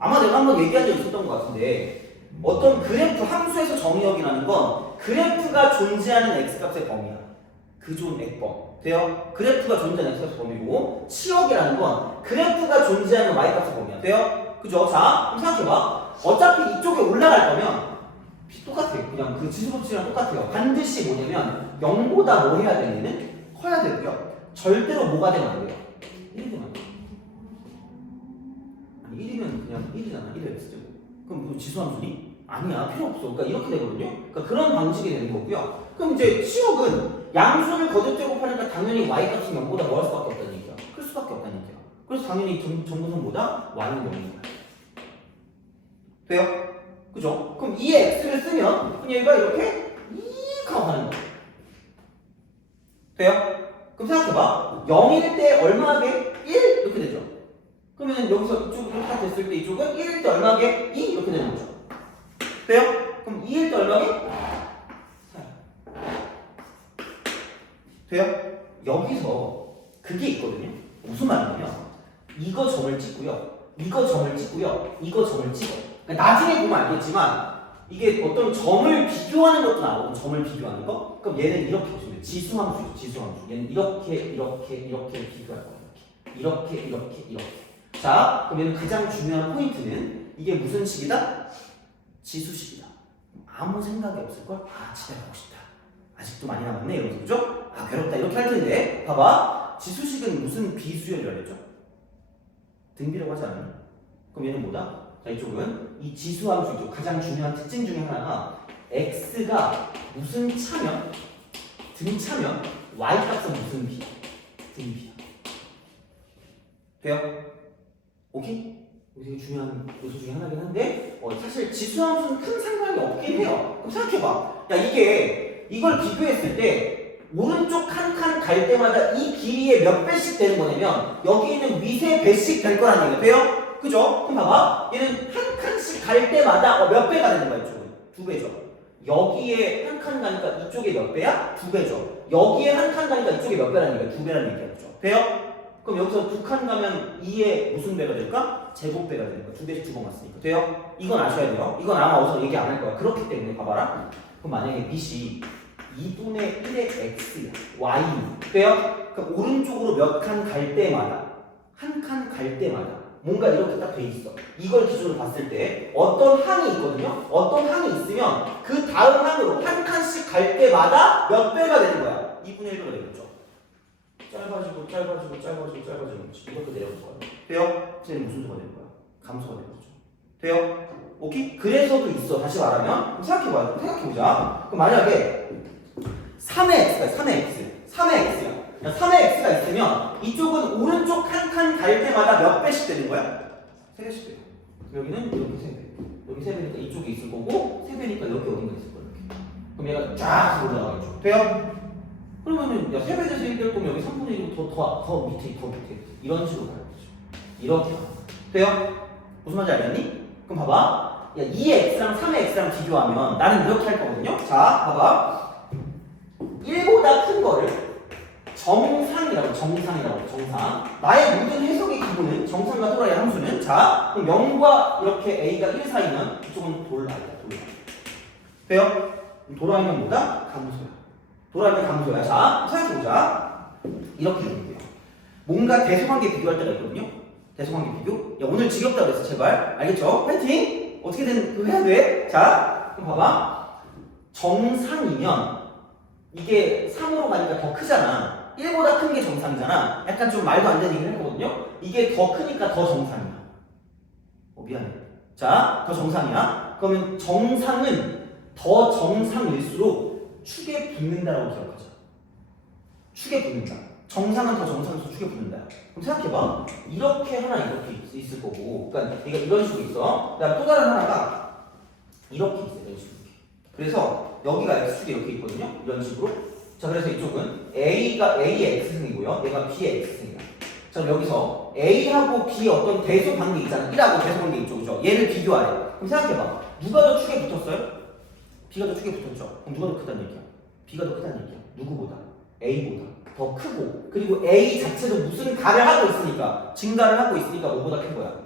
아마 내가 한번 얘기한 적 있었던 것 같은데 어떤 그래프 함수에서 정의역이라는 건 그래프가 존재하는 x값의 범위야. 그존 액범. 돼요? 그래프가 존재하는 x값의 범위고 치역이라는 건 그래프가 존재하는 y값의 범위야. 돼요? 그죠? 자, 그럼 생각해봐. 어차피 이쪽에 올라갈 거면 똑같아요. 그냥 그 지수법칙이랑 똑같아요. 반드시 뭐냐면 0보다 뭐 해야 되는 커야 되고요. 절대로 뭐가 되면 안 돼요. 1이 되면 안 돼요. 아니 1이면 그냥 1이잖아. 1의 x제곱. 그럼 뭐 지수함수니? 아니야. 필요 없어. 그러니까 이렇게 되거든요. 그러니까 그런 방식이 되는 거고요. 그럼 이제 치역은 양수를 거듭제곱하니까 당연히 y값은 0보다 뭐 할 수밖에 없다는 얘기야. 클 수밖에 없다는 얘기야. 그래서 당연히 정근선보다 y는 0인 거야. 돼요? 그죠? 그럼 이 x를 쓰면 그냥 얘가 이렇게 이익 하고 가는 거야. 돼요? 그럼 생각해봐. 0일 때 얼마게? 1? 이렇게 되죠. 그러면 여기서 이쪽 이렇게 됐을 때 이쪽은 1일 때 얼마게? 2? 이렇게 되는 거죠. 돼요? 그럼 2일 때 얼마게? 4. 돼요? 여기서 그게 있거든요. 무슨 말이냐면 이거 점을 찍고요. 이거 점을 찍고요. 이거 점을 찍어. 그러니까 나중에 보면 알겠지만 이게 어떤 점을 비교하는 것도 나오고 점을 비교하는 거? 그럼 얘는 이렇게 보시면 돼요. 지수함수죠. 지수함수. 얘는 이렇게 비교할 거예요. 이렇게. 자, 그럼 얘는 가장 중요한 포인트는 이게 무슨 식이다? 지수식이다. 아무 생각이 없을걸? 아, 집에 가고 싶다. 아직도 많이 남았네. 이러면서 그죠? 아, 괴롭다. 이렇게 할 텐데 봐봐. 지수식은 무슨 비수열이라 그랬죠? 등비라고 하지 않았나? 그럼 얘는 뭐다? 자, 이쪽은 이 지수함수 이쪽 가장 중요한 특징 중에 하나가 x가 무슨 차면 등차면 y값은 무슨 비야? 등비야. 돼요? 오케이? 이게 되게 중요한 요소 중에 하나긴 한데 사실 지수함수는 큰 상관이 없긴 해요. 그럼 생각해봐. 야 이걸 비교했을 때 오른쪽 한 칸 갈 때마다 이 길이의 몇 배씩 되는 거냐면 여기 있는 위세 배씩 될 거라는 얘기가 돼요? 그죠? 그럼 봐봐. 얘는 한 칸씩 갈 때마다 몇 배가 되는 거야, 이쪽은? 2배죠. 여기에 한 칸 가니까 이쪽에 몇 배야? 2배죠. 여기에 한 칸 가니까 이쪽에 몇 배라는 얘기야? 2배라는 얘기야, 그죠? 돼요? 그럼 여기서 2칸 가면 2에 무슨 배가 될까? 제곱배가 되니까 2배씩 집어넣었으니까. 돼요? 이건 아셔야 돼요. 이건 아마 어디서 얘기 안 할 거야. 그렇기 때문에 봐봐라. 그럼 만약에 밑이 2분의 1의 x야. y. 돼요? 그럼 오른쪽으로 몇 칸 갈 때마다 한 칸 갈 때마다 뭔가 이렇게 딱 돼 있어. 이걸 기준으로 봤을 때 어떤 항이 있거든요. 어떤 항이 있으면 그 다음 항으로 한 칸씩 갈 때마다 몇 배가 되는 거야? 2분의 1배가 되겠죠. 짧아지고 이것도 내려올 거야. 돼요? 쟤는 무슨 수가 되는 거야? 감소가 되는 거죠. 돼요? 오케이? 그래서도 있어. 다시 말하면 생각해보자. 그럼 만약에 3의 x가 3의 x가 있으면 이쪽은 오른쪽 한 칸 갈 때마다 몇 배씩 되는 거야? 3배씩 돼요. 여기는 이렇게 3배. 여기 3배니까 이쪽에 있을 거고 3배니까 여기 어딘가 있을 거야. 이렇게. 그럼 얘가 쫙 올라가겠죠. 돼요? 그러면은 야 3배 돼서 1 될 거면 여기 3분의 1이 더 밑에 이런 식으로 가는 거죠. 이렇게 돼요? 무슨 말인지 알겠니? 그럼 봐봐. 야 2의 x랑 3의 x랑 비교하면 나는 이렇게 할 거거든요. 자 봐봐. 1보다 큰 거를 정상이라고 정상. 나의 모든 해석의 기본은 정상과 또라이 함수는 자 그럼 0과 이렇게 a가 1 사이면 이쪽은 돌아이야. 돼요? 돌아이면 뭐다? 감소야. 자 생각해보자. 이렇게 되는 거예요. 뭔가 대소관계 비교할 때가 있거든요. 대소관계 비교. 야 오늘 지겹다 그랬어 제발. 알겠죠? 파이팅! 어떻게 그 해야 돼? 자, 그럼 봐봐. 정상이면 이게 3으로 가니까 더 크잖아. 1보다 큰 게 정상이잖아. 약간 좀 말도 안 되는 얘기를 했거든요. 이게 더 크니까 더 정상이야. 미안해. 자, 더 정상이야. 그러면 정상은 더 정상일수록 축에 붙는다라고 기억하자. 축에 붙는다. 정상은 더 정상일수록 축에 붙는다. 그럼 생각해봐. 이렇게 하나 이렇게 있을 거고, 그러니까 얘가 이런 식으로 있어. 그다음 또 다른 하나가 이렇게 있어. 이런 식으로. 그래서 여기가 x축이 이렇게 있거든요. 이런 식으로. 자, 그래서 이쪽은 a가 a의 x승이고요. 얘가 b의 x승이야. 자, 그럼 여기서 a하고 b 어떤 대소 관계 있잖아. 1하고 대소 관계 있죠, 그죠? 얘를 비교하래. 그럼 생각해봐. 누가 더 축에 붙었어요? b가 더 축에 붙었죠. 그럼 누가 더 크다는 얘기야? b가 더 크다는 얘기야. 누구보다? a보다 더 크고, 그리고 a 자체도 무슨 가를 하고 있으니까, 증가를 하고 있으니까 5보다 큰 거야.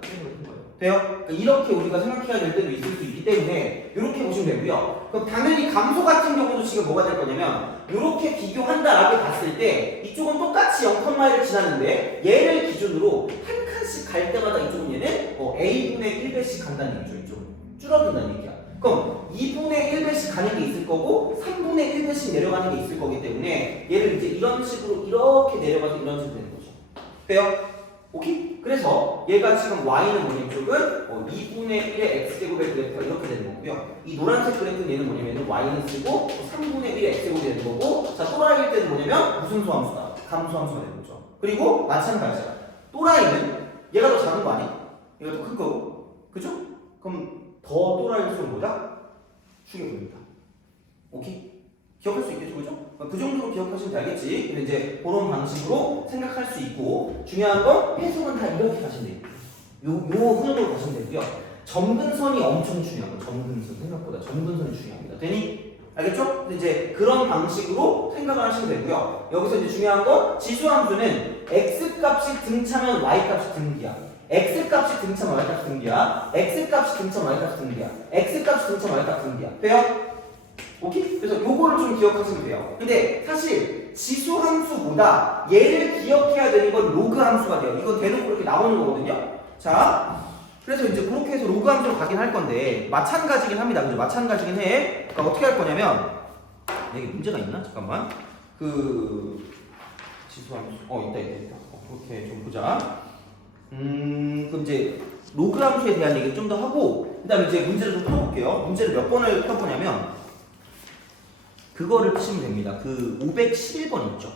돼요? 그러니까 이렇게 우리가 생각해야 될 때도 있을 수 있기 때문에 이렇게 보시면 되고요. 그럼 당연히 감소 같은 경우도 지금 뭐가 될 거냐면 이렇게 비교한다라고 봤을 때 이쪽은 똑같이 0,1을 지났는데 얘를 기준으로 한 칸씩 갈 때마다 이쪽은 얘는 a분의 1배씩 간다는 얘기죠. 이쪽은 줄어든다는 얘기야. 그럼 2분의 1배씩 가는 게 있을 거고 3분의 1배씩 내려가는 게 있을 거기 때문에 얘를 이제 이런 식으로 이렇게 내려가서 이런 식으로 되는 거죠. 돼요? 오케이? 그래서 얘가 지금 y는 뭐냐면 이쪽은 2분의 1의 x제곱의 그래프가 이렇게 되는 거고요. 이 노란색 그래프는 얘는 뭐냐면 y는 쓰고 3분의 1의 x제곱이 되는 거고, 자, 또라이일 때는 뭐냐면 무슨 소함수다? 감소함수가 되는 거죠. 그리고 마찬가지야. 또라이는 얘가 더 작은 거 아니야? 얘가 더 큰 거고, 그죠? 그럼 더 또라이일수록 뭐다? 축에 보입니다. 오케이? 기억할 수 있겠죠, 그죠? 그 정도로 기억하시면 되겠지. 근데 이제 그런 방식으로 생각할 수 있고, 중요한 건 해석은 다 이렇게 가시면 돼요. 요 흐름으로 가시면 되고요. 점근선이 엄청 중요한 거. 점근선 생각보다 점근선이 중요합니다. 되니? 알겠죠? 근데 이제 그런 방식으로 생각을 하시면 되고요. 여기서 이제 중요한 건 지수함수는 x 값이 등차면 y 값이 등기야. x 값이 등차면 y 값이 등기야. x 값이 등차면 y 값이 등기야. x 값이 등차면 y 값이 등기야. 돼요? 오케이? 그래서 요거를 좀 기억하시면 돼요. 근데 사실 지수 함수보다 얘를 기억해야 되는 건 로그 함수가 돼요. 이건 대놓고 이렇게 나오는 거거든요. 자, 그래서 이제 그렇게 해서 로그 함수로 가긴 할 건데 마찬가지긴 합니다. 그죠? 마찬가지긴 해. 그러니까 어떻게 할 거냐면, 이게 문제가 있나? 잠깐만. 지수 함수. 있다. 그렇게 좀 보자. 그럼 이제 로그 함수에 대한 얘기를 좀 더 하고, 그다음에 이제 문제를 좀 펴볼게요. 문제를 몇 번을 펴보냐면, 그거를 피시면 됩니다. 그 511번 있죠?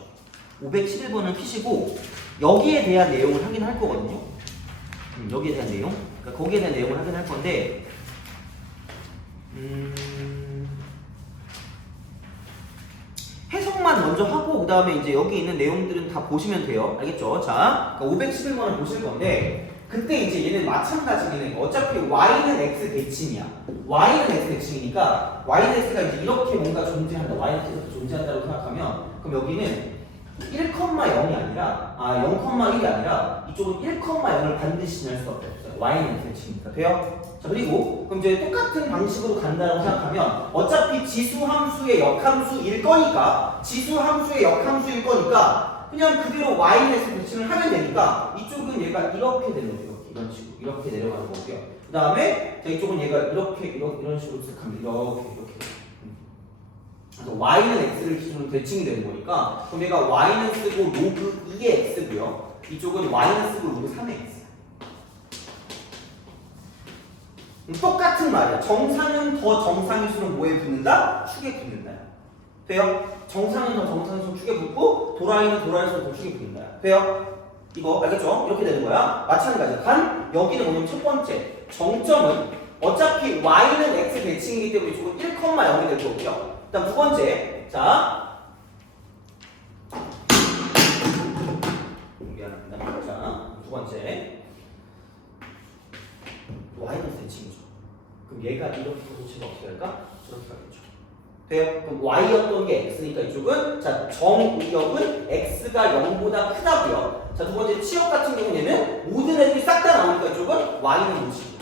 511번을 피시고 여기에 대한 내용을 확인할 거거든요. 여기에 대한 내용. 그러니까 거기에 대한 내용을 확인할 건데, 해석만 먼저 하고 그 다음에 이제 여기 있는 내용들은 다 보시면 돼요. 알겠죠? 자, 그러니까 511번을 보실 건데, 그때 이제 얘는 마찬가지긴 해. 어차피 y는 x 대칭이야. y는 x 대칭이니까 y는 x가 이제 이렇게 뭔가 존재한다. y는 x가 존재한다고 생각하면, 그럼 여기는 1,0이 아니라 0,1이 아니라 이쪽은 1,0을 반드시 지날 수밖에 없어요. y는 x 대칭이니까. 돼요? 자, 그리고 그럼 이제 똑같은 방식으로 간다고 생각하면 어차피 지수 함수의 역함수일 거니까, 그냥 그대로 y는 x 대칭을 하면 되니까 이쪽은 얘가 이렇게 되는 거죠. 이런 식으로 이렇게 내려가는 거고요. 그 다음에 이쪽은 얘가 이렇게 이런 식으로 생각합니다. 이렇게. 그래서 y는 x를 기준으로 대칭이 되는 거니까, 그럼 얘가 y는 쓰고 로그 2의 x고요. 이쪽은 y는 쓰고 로그 3의 x. 똑같은 말이야. 정상은 더 정상일수록 뭐에 붙는다? 축에 붙는다. 돼요? 정상은 더 정상일수록 축에 붙고 도라이는 도라일수록 더 축에 붙는다. 돼요? 이거 알겠죠? 이렇게 되는 거야. 마찬가지야. 단 여기는 뭐냐면 첫 번째 정점은 어차피 y는 x 대칭이기 때문에 이쪽은 1,0이 될 거고요. 일단 두 번째, 자, 미안합니다. 자, 두 번째 y는 대칭이죠. 그럼 얘가 이렇게 도체가 어떻게 될까? 저렇게 가겠죠. 돼요? 그럼 y였던 게 x니까 이쪽은, 자, 정의역은 x가 0보다 크다고요. 자, 두 번째 치역 같은 경우는 모든 애들이 싹 다 나오니까 이쪽은 y는 뭐지?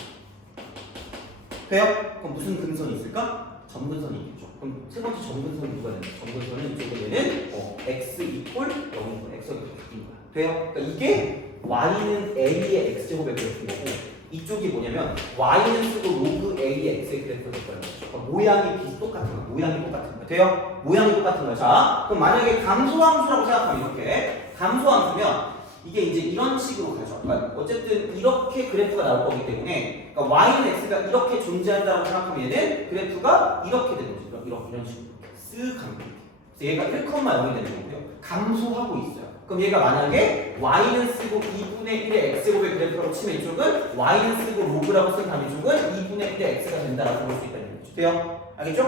돼요? 그럼 무슨 근선이 있을까? 점근선이 있겠죠. 그럼 세 번째 점근선이 누가 되나? 점근선은 이쪽은 얘는 x 이퀄 0인 거야. x가 이렇게 바뀐 거야. 돼요? 그러니까 이게 y는 a의 x제곱의 그래프인 거고, 이쪽이 뭐냐면 y는 쓰고 로그 AX의 그래프가 될 거예요. 그러니까 모양이 똑같은 거야. 모양이 똑같은 거야. 돼요? 모양이 똑같은 거야. 자, 그럼 만약에 감소함수라고 생각하면 이렇게 감소함수면 이게 이제 이런 식으로 가죠. 그러니까 어쨌든 이렇게 그래프가 나올 거기 때문에 그러니까 y는 x가 이렇게 존재한다고 생각하면 얘는 그래프가 이렇게 되는 거죠. 이런 식으로 쓱 가는 거예요. 그래서 얘가 1,0이 되는 거고요. 감소하고 있어요. 그럼 얘가 만약에 y는 쓰고 2분의 1의 x제곱의 그래프라고 치면 이쪽은 y는 쓰고 로그라고 쓴 다음 이쪽은 2분의 1의 x가 된다라고 볼 수 있다는 거죠. 돼요? 알겠죠?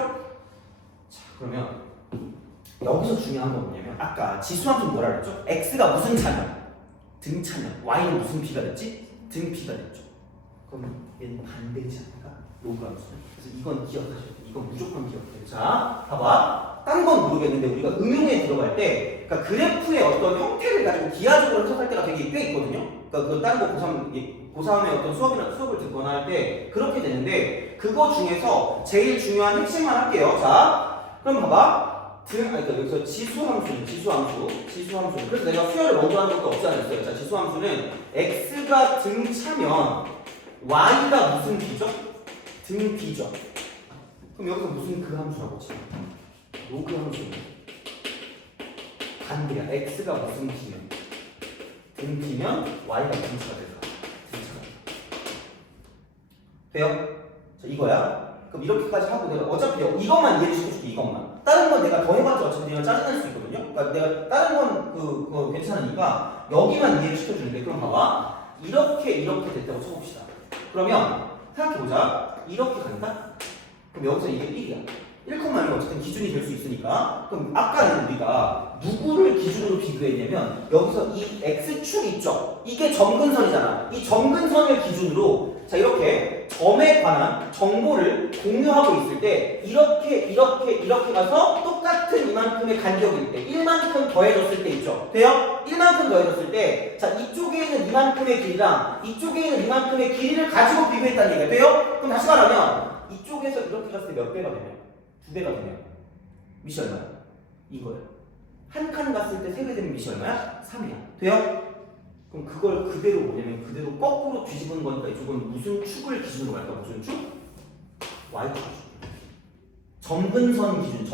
자, 그러면 여기서 중요한 건 뭐냐면 아까 지수함수는 뭐라 그랬죠? x가 무슨 차냐? 등차냐? y는 무슨 b가 됐지? 등 b가 됐죠. 그럼 얘는 반대지 않을까? 로그 함수는. 그래서 이건 기억하셔야 돼요. 이건 무조건 기억해야 돼요. 자, 봐봐. 딴 건 모르겠는데 우리가 응용에 들어갈 때 그러니까 그래프의 어떤 형태를 가지고 기하적으로 해석할 때가 되게 꽤 있거든요. 그러니까 그 다른 거 고3의 어떤 수업을 듣거나 할 때 그렇게 되는데 그거 중에서 제일 중요한 핵심만 할게요. 자, 그럼 봐봐. 그러니까 여기서 지수함수. 그래서 내가 수열을 먼저 하는 것도 없지 않았어요. 자, 지수함수는 x가 등 차면 y가 무슨 b죠? 등 b죠. 그럼 여기서 무슨 그 함수라고 치면 로그 함수는 반대야. x가 무슨 b면 등 b면 y가 무슨 차가 될까? 등차가 돼요? 자, 이거야. 그럼 이렇게까지 하고 내가 어차피 이것만 이해를 시켜줄게. 이것만. 다른 건 내가 더 해봤자 어차피 내가 짜증날 수 있거든요. 그러니까 내가 다른 건 그거 괜찮으니까 여기만 이해를 시켜주는데 그럼 봐봐. 이렇게 됐다고 쳐봅시다. 그러면 생각해보자. 이렇게 간다? 그럼 여기서 이게 1이야. 1,1은 어쨌든 기준이 될 수 있으니까 그럼 아까는 우리가 누구를 기준으로 비교했냐면 여기서 이 x축 있죠? 이게 점근선이잖아. 이 점근선을 기준으로 자 이렇게 점에 관한 정보를 공유하고 있을 때 이렇게 가서 똑같은 이만큼의 간격일 때 1만큼 더해졌을 때 있죠? 돼요? 1만큼 더해졌을 때 자 이쪽에 있는 이만큼의 길이랑 이쪽에 있는 이만큼의 길이를 가지고 비교했다는 얘기가 돼요? 그럼 다시 말하면 이쪽에서 이렇게 갔을 때 몇 배가 되냐? 2배가 되냐? 밑이 얼마야? 이거야. 한 칸 갔을 때 3배 되면 밑이 얼마야? 3이야. 돼요? 그럼 그걸 그대로 뭐냐면 그대로 거꾸로 뒤집은 거니까 이쪽은 무슨 축을 기준으로 갈까? 무슨 축? Y축. 점근선 기준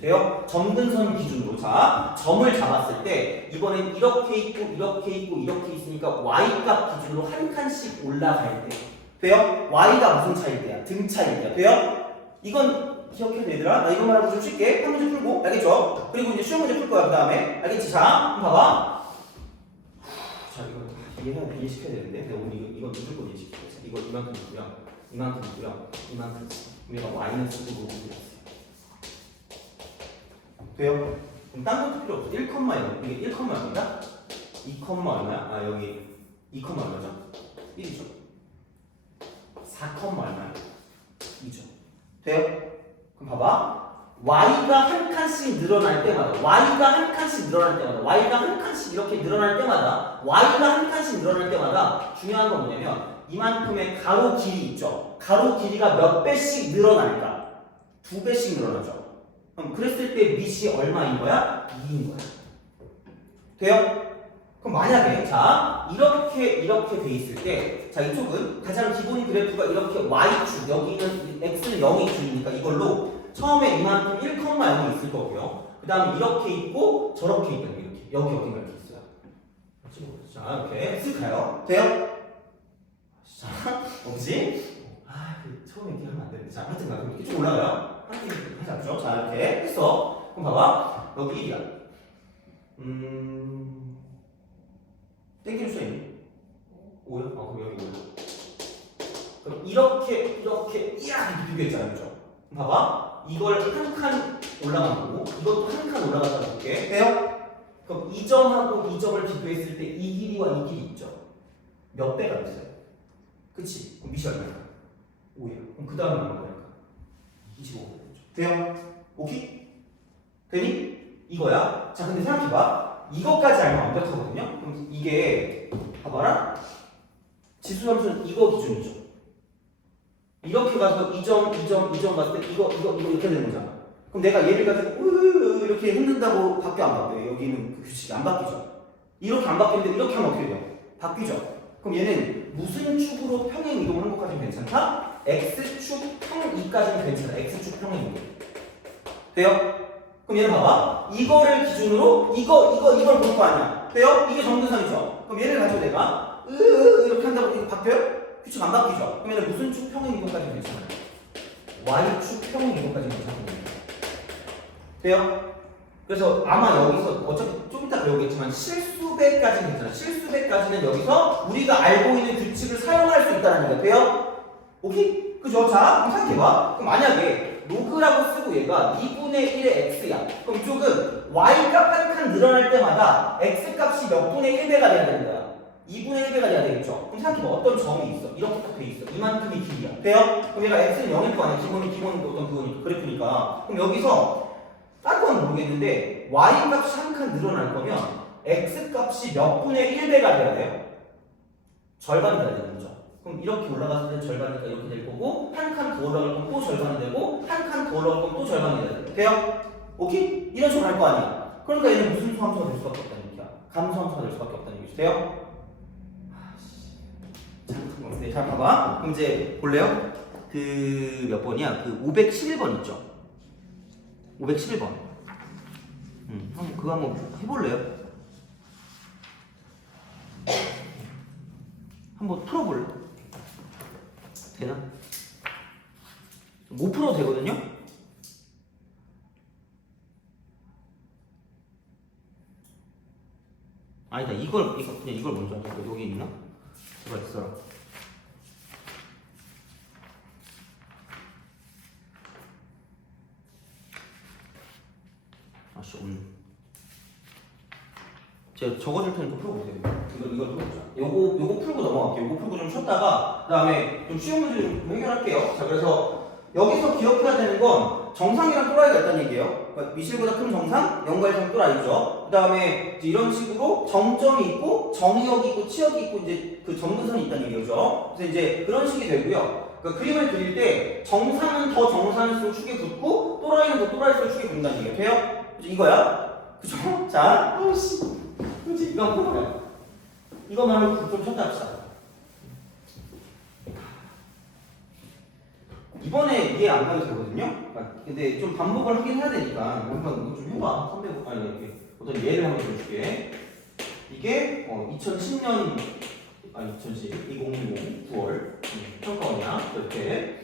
돼요? 점근선 기준으로 자 점을 잡았을 때 이번엔 이렇게 있고 있으니까 Y값 기준으로 한 칸씩 올라갈 때 돼요? Y가 무슨 차일 때야? 등 차일 때야. 돼요? 이건 기억해야 돼 얘들아. 나 이것만 하고 좀 쉽게 한 문제 풀고 알겠죠? 그리고 이제 쉬운 문제 풀 거야 그 다음에 알겠지? 자 그럼 봐봐. 자 이거 이해시켜야 되는데 내가 오늘 이건 무조건 이해시켜야 돼. 이거 이만큼이고요. 이만큼 우리가 y는 쓰고 돼요? 그럼 딴 것도 필요 없어. 1,0 이게 1, 얼마다? 2, 얼마야? 아 여기 2, 얼마죠? 1이죠. 4, 얼마야? 2죠. 돼요? 그럼 봐봐. y가 한 칸씩 늘어날 때마다 y가 한 칸씩 늘어날 때마다 중요한 건 뭐냐면 이만큼의 가로 길이 있죠. 가로 길이가 몇 배씩 늘어날까? 2배씩 늘어나죠. 그럼 그랬을 때 밑이 얼마인 거야? 2인 거야. 돼요? 그럼 만약에 자 이렇게 돼 있을 때 자 이쪽은 가장 기본 그래프가 이렇게 y축 여기는 x는 0이 줄이니까 이걸로 처음에 이만큼 1,0이 있을 거고요. 그 다음에 이렇게 있고 저렇게 있다는 게 이렇게 여기 어딘가 이렇게 있어요. 자 이렇게 쓱 가요. 돼요? 자 뭐지? 처음에 이렇게 하면 안 되는데 자 하여튼 그럼 이렇게 쭉 올라가요. 하여튼 하셨죠? 자 이렇게 했어. 그럼 봐봐 여기 1이야. 땡길 수 있니? 5요? 그럼 여기 5요. 그럼 이렇게 이렇게 비교했잖아요. 그죠? 봐봐. 이걸 한 칸 올라간 거고 이것도 한 칸 올라갔다 볼게. 돼요? 그럼 이 점하고 이 점을 비교했을 때 이 길이와 이 길이 있죠? 몇 배가 됐어요? 그치? 그럼 밑이 얼마야? 5예요. 그럼 그 다음에 얼마가 될까? 25가 되죠. 돼요? 오케이? 되니? 이거야. 자 근데 생각해봐. 이것까지 알면 완벽하거든요? 그럼 이게 봐봐라. 지수함수는 이거 기준이죠. 이렇게 가서 이 점 갔을 때 이거 이렇게 되는 거잖아. 그럼 내가 얘를 가지고 이렇게 흔든다고 바뀌어 안 바뀌어요? 여기는 그 규칙이 안 바뀌죠. 이렇게 안 바뀌는데 이렇게 하면 어떻게 돼요? 바뀌죠. 그럼 얘는 무슨 축으로 평행 이동하는 것까지는 괜찮다? x축 평2까지는 괜찮아. x축 평행 이동. 돼요? 그럼 얘는 봐봐. 이거를 기준으로 이걸 볼 거 아니야. 돼요? 이게 정근선이죠. 그럼 얘를 가지고 내가 이렇게 한다고 이거 바뀌어요? 규칙 안 바뀌죠? 그럼 얘는 무슨 축 평행 이동까지는 괜찮아요? y축 평행 이동까지는 괜찮거든요. 돼요? 그래서 아마 여기서 어차피 좀 이따 배우겠지만 실수배까지는 괜찮아. 실수배까지는 여기서 우리가 알고 있는 규칙을 사용할 수 있다는 얘기가 돼요? 오케이? 그죠? 자, 그럼 생각해봐. 그럼 만약에 로그라고 쓰고 얘가 2분의 1의 x야. 그럼 이쪽은 y 값 한 칸 늘어날 때마다 x 값이 몇 분의 1배가 돼야 되는 거야. 2분의 1배가 돼야 되겠죠? 그럼 생각해봐. 어떤 점이 있어. 이렇게 딱 돼 있어. 이만큼이 길이야. 돼요? 그럼 얘가 x는 0일 거 아니야. 기본 어떤 그거니까. 그래프니까. 그럼 여기서 딴 건 모르겠는데 y 값이 한 칸 늘어날 거면 x 값이 몇 분의 1배가 돼야 돼요? 절반이 돼야 되는 거죠. 그럼 이렇게 올라갔을 때 절반이니까 이렇게 될 거고 한 칸 더 올라갈 거면 또 절반이 되고 한 칸 더 올라갈 거면 또 절반이 돼야 돼요. 돼요? 오케이? 이런 식으로 할 거 아니야. 그러니까 얘는 무슨 수함수가 될 수밖에 없다는 얘기야. 감수함수가 될 수밖에 없다는 얘기죠. 돼요? 자, 봐봐. 그럼 이제 볼래요? 그 몇 번이야? 그 511번 있죠? 511번. 형 그거 한번 해볼래요? 한번 풀어볼래? 되나? 못 풀어도 되거든요? 아니다, 이걸 먼저 하자. 여기 있나? 제발 있어라. 아씨, 없네. 제가 적어줄 테니까 풀어보세요. 이걸 풀어보자. 요거 풀고 넘어갈게요. 요거 풀고 좀 쉬었다가 그 다음에 좀 쉬운 문제 좀 해결할게요. 자, 그래서 여기서 기억해야 되는 건 정상이랑 또라이가 있다는 얘기예요. 그러니까 미실보다 큰 정상, 0과 1상 또라이죠. 그 다음에 이런 식으로 정점이 있고 정의역이 있고 치역이 있고 이제 그 점근선이 있다는 얘기죠. 그래서 이제 그런 식이 되고요. 그러니까 그림을 그릴 때 정상은 더 정상일수록 축에 붙고 또라이는 더 또라이일수록 축에 붙는다는 얘기예요. 돼요? 그죠? 이거야. 그죠? 자, 아우씨. 그렇지, 이거 한번 해봐요. 이거만 좀 쉬었다 합시다. 이번에 이해 안 가도 되거든요? 근데 좀 반복을 하긴 해야 되니까 한번 이거 좀 해봐. 300, 아니, 이렇게 어떤 예를 한번 들어줄게. 이게 2010년, 2010, 9월 평가원이야. 이렇게.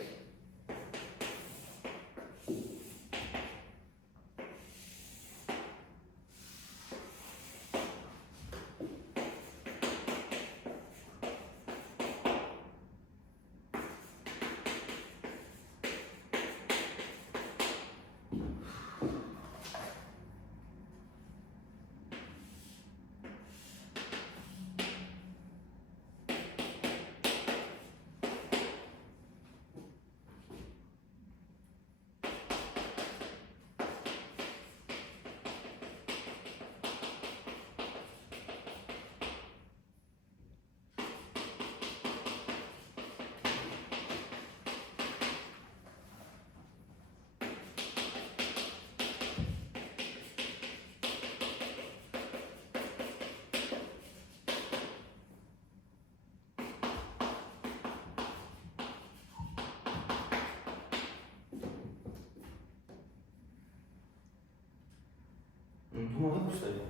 한번 해봅시다. 이거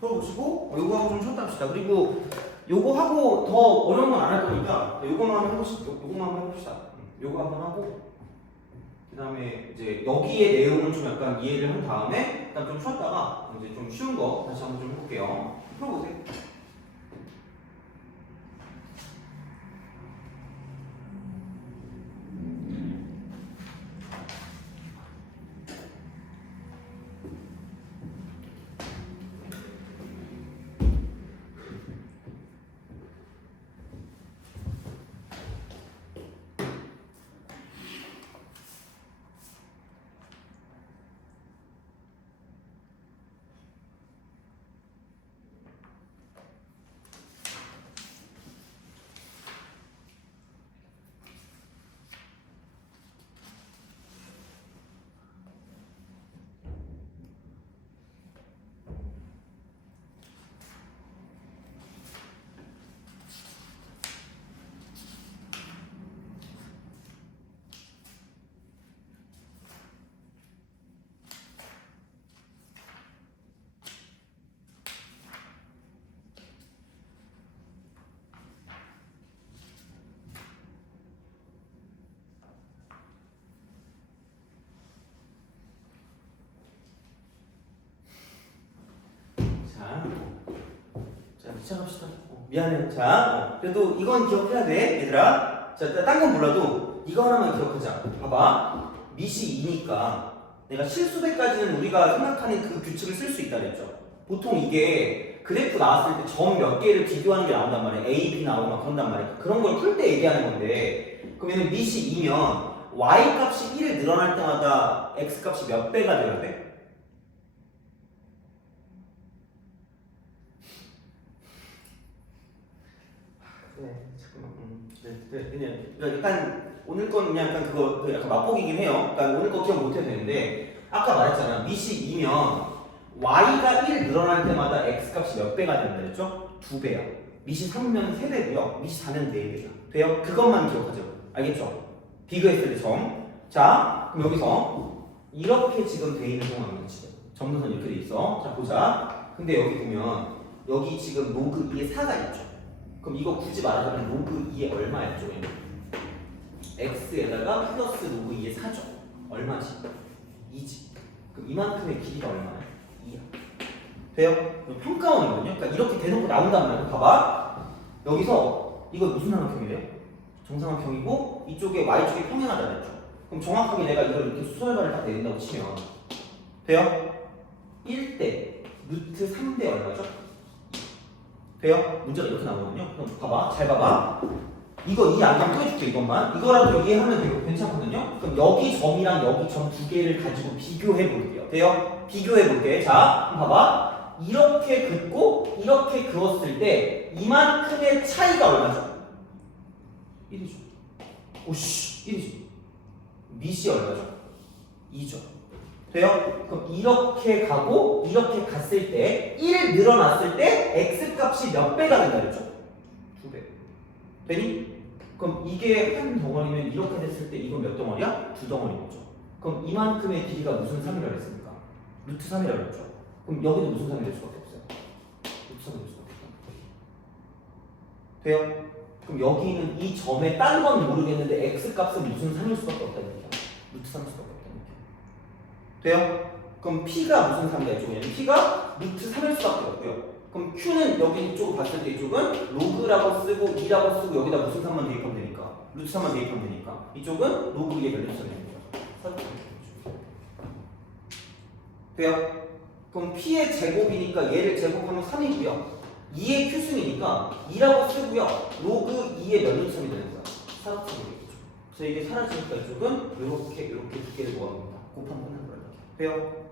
풀어보시고 요거하고 좀 쉬었다 합시다. 그리고 요거하고 더 어려운 건 안 할 거니까 요거만 한번 해봅시다. 요거만 한번 해봅시다. 요거 한번 하고 그 다음에 이제 여기에 내용을 좀 약간 이해를 한 다음에 일단 좀 쉬었다가 이제 좀 쉬운 거 다시 한번 좀 해볼게요. 풀어보세요. 시작합시다. 미안해. 자, 그래도 이건 기억해야 돼, 얘들아. 자, 딴 건 몰라도 이거 하나만 기억하자. 봐봐. 밑이 2니까 내가 실수배까지는 우리가 생각하는 그 규칙을 쓸 수 있다 그랬죠. 보통 이게 그래프 나왔을 때 점 몇 개를 비교하는 게 나온단 말이야. A, B 나오고 막 그런단 말이야. 그런 걸 풀 때 얘기하는 건데, 그러면 밑이 2면 y 값이 1 늘어날 때마다 x 값이 몇 배가 돼야 돼? 그냥 약간 오늘 건 그냥 약간 그거 약간 맛보기긴 해요. 그러니까 오늘 거 기억 못 해도 되는데, 아까 말했잖아. 밑이 2면 y가 1 늘어날 때마다 x 값이 몇 배가 된다 그랬죠? 2배야. 밑이 3면 3배고요. 밑이 4면 4배야. 돼요? 그것만 기억하죠. 알겠죠? 비교했을 때 점. 자, 그럼 여기서 이렇게 지금 돼 있는 상황입니다. 지금 점도선 이렇게 돼 있어. 자, 보자. 근데 여기 보면 여기 지금 로그 2에 4가 있죠. 그럼 이거 굳이 말하자면 로그 2에 얼마였죠? x에다가 플러스 로그 2에 4죠. 얼마지? 2지. 그럼 이만큼의 길이가 얼마야? 2야. 돼요? 평가원이거든요. 그러니까 이렇게 대놓고 나온단 말이야. 봐봐. 여기서 이거 무슨 삼각형이래요? 정삼각형이고 이쪽에 y쪽에 평행하다 그랬죠. 그럼 정확하게 내가 이걸 이렇게 수설발을 딱 내린다고 치면 돼요? 1대 루트 3대 얼마죠? 돼요? 문제가 이렇게 나오거든요. 그럼 봐봐. 잘 봐봐. 이거 이 안감 또 해줄게. 이것만. 이거라도 이해하면 되고 괜찮거든요. 그럼 여기 점이랑 여기 점 두 개를 가지고 비교해 볼게요. 돼요? 비교해 볼게. 자, 그럼 봐봐. 이렇게 긋고 이렇게 그었을 때 이만큼의 차이가 얼마죠? 1이죠. 오씨, 1이죠. 밑이 얼마죠? 2죠. 돼요? 그럼 이렇게 가고 이렇게 갔을 때 1 늘어났을 때 x 값이 몇 배가 된다 그랬죠? 2배. 되니? 그럼 이게 한 덩어리면 이렇게 됐을 때 이건 몇 덩어리야? 2덩어리겠죠. 그럼 이만큼의 길이가 무슨 3이라고 했습니까? 루트 3이라고 그랬죠. 그럼 여기도 무슨 3이 될 수밖에 없어요. 루트 3이 될 수밖에 없다. 돼요? 그럼 여기는 이 점에 딴 건 모르겠는데 x 값은 무슨 3일 수밖에 없다는 얘기야. 루트 3일 수밖에 없다는 얘기야. 돼요? 그럼 P가 무슨 3이가 이쪽이냐면 P가 루트 3일 수밖에 없고요. 그럼 Q는 여기 이쪽 봤을 때 이쪽은 로그라고 쓰고 2라고 쓰고 여기다 무슨 3만 대입하면 되니까 루트 3만 대입하면 되니까 이쪽은 로그 2에 몇 루트 3이 됩니다. 돼요? 그럼 P의 제곱이니까 얘를 제곱하면 3이고요. 2의 Q승이니까 2라고 쓰고요. 로그 2의 몇 루트 3이 되는 거야? 4루트 3이 되겠죠. 그래서 이게 사라지니까 이쪽은 이렇게 두 개를 모아봅니다. 곱하면 끝난 거예요. 돼요?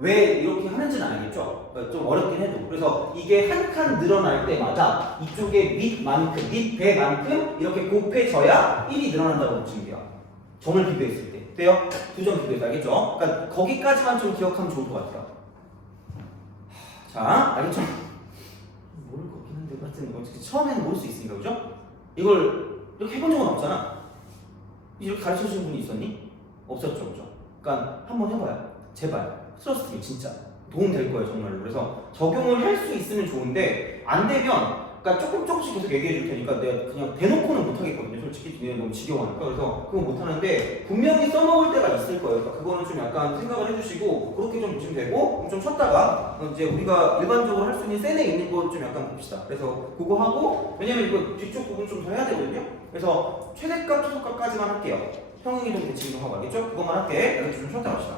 왜 이렇게 하는지는 알겠죠? 그러니까 좀 어렵긴 해도. 그래서 이게 한 칸 늘어날 때마다 이쪽에 밑만큼, 밑배만큼 이렇게 곱해져야 1이 늘어난다고 보시면 돼요. 점을 비교했을 때. 돼요? 두 점 비교해서 알겠죠? 그러니까 거기까지만 좀 기억하면 좋을 것 같아요. 자, 알겠죠? 모를 것 같긴 한데, 하여튼 처음에는 모를 수 있으니까, 그죠? 이걸 이렇게 해본 적은 없잖아. 이렇게 가르쳐 주신 분이 있었니? 없었죠, 그죠? 그러니까 한번 해봐요. 제발. 트러스트 진짜 도움 될 거예요 정말로. 그래서 적용을 할 수 있으면 좋은데 안 되면 그러니까 조금씩 계속 얘기해 줄 테니까 내가 그냥 대놓고는 못 하겠거든요. 솔직히 뒤에 너무 지겨우니까. 그래서 그거 못 하는데 분명히 써먹을 때가 있을 거예요. 그러니까 그거는 좀 약간 생각을 해주시고 그렇게 좀 보시면 되고 좀 쉬었다가 이제 우리가 일반적으로 할 수 있는 셀에 있는 거 좀 약간 봅시다. 그래서 그거 하고 왜냐면 이거 뒤쪽 부분 좀 더 해야 되거든요. 그래서 최대값, 최소값까지만 할게요. 평행이동 대칭도 하고 알겠죠? 그것만 할게. 그래서 좀 쉬었다 갑시다.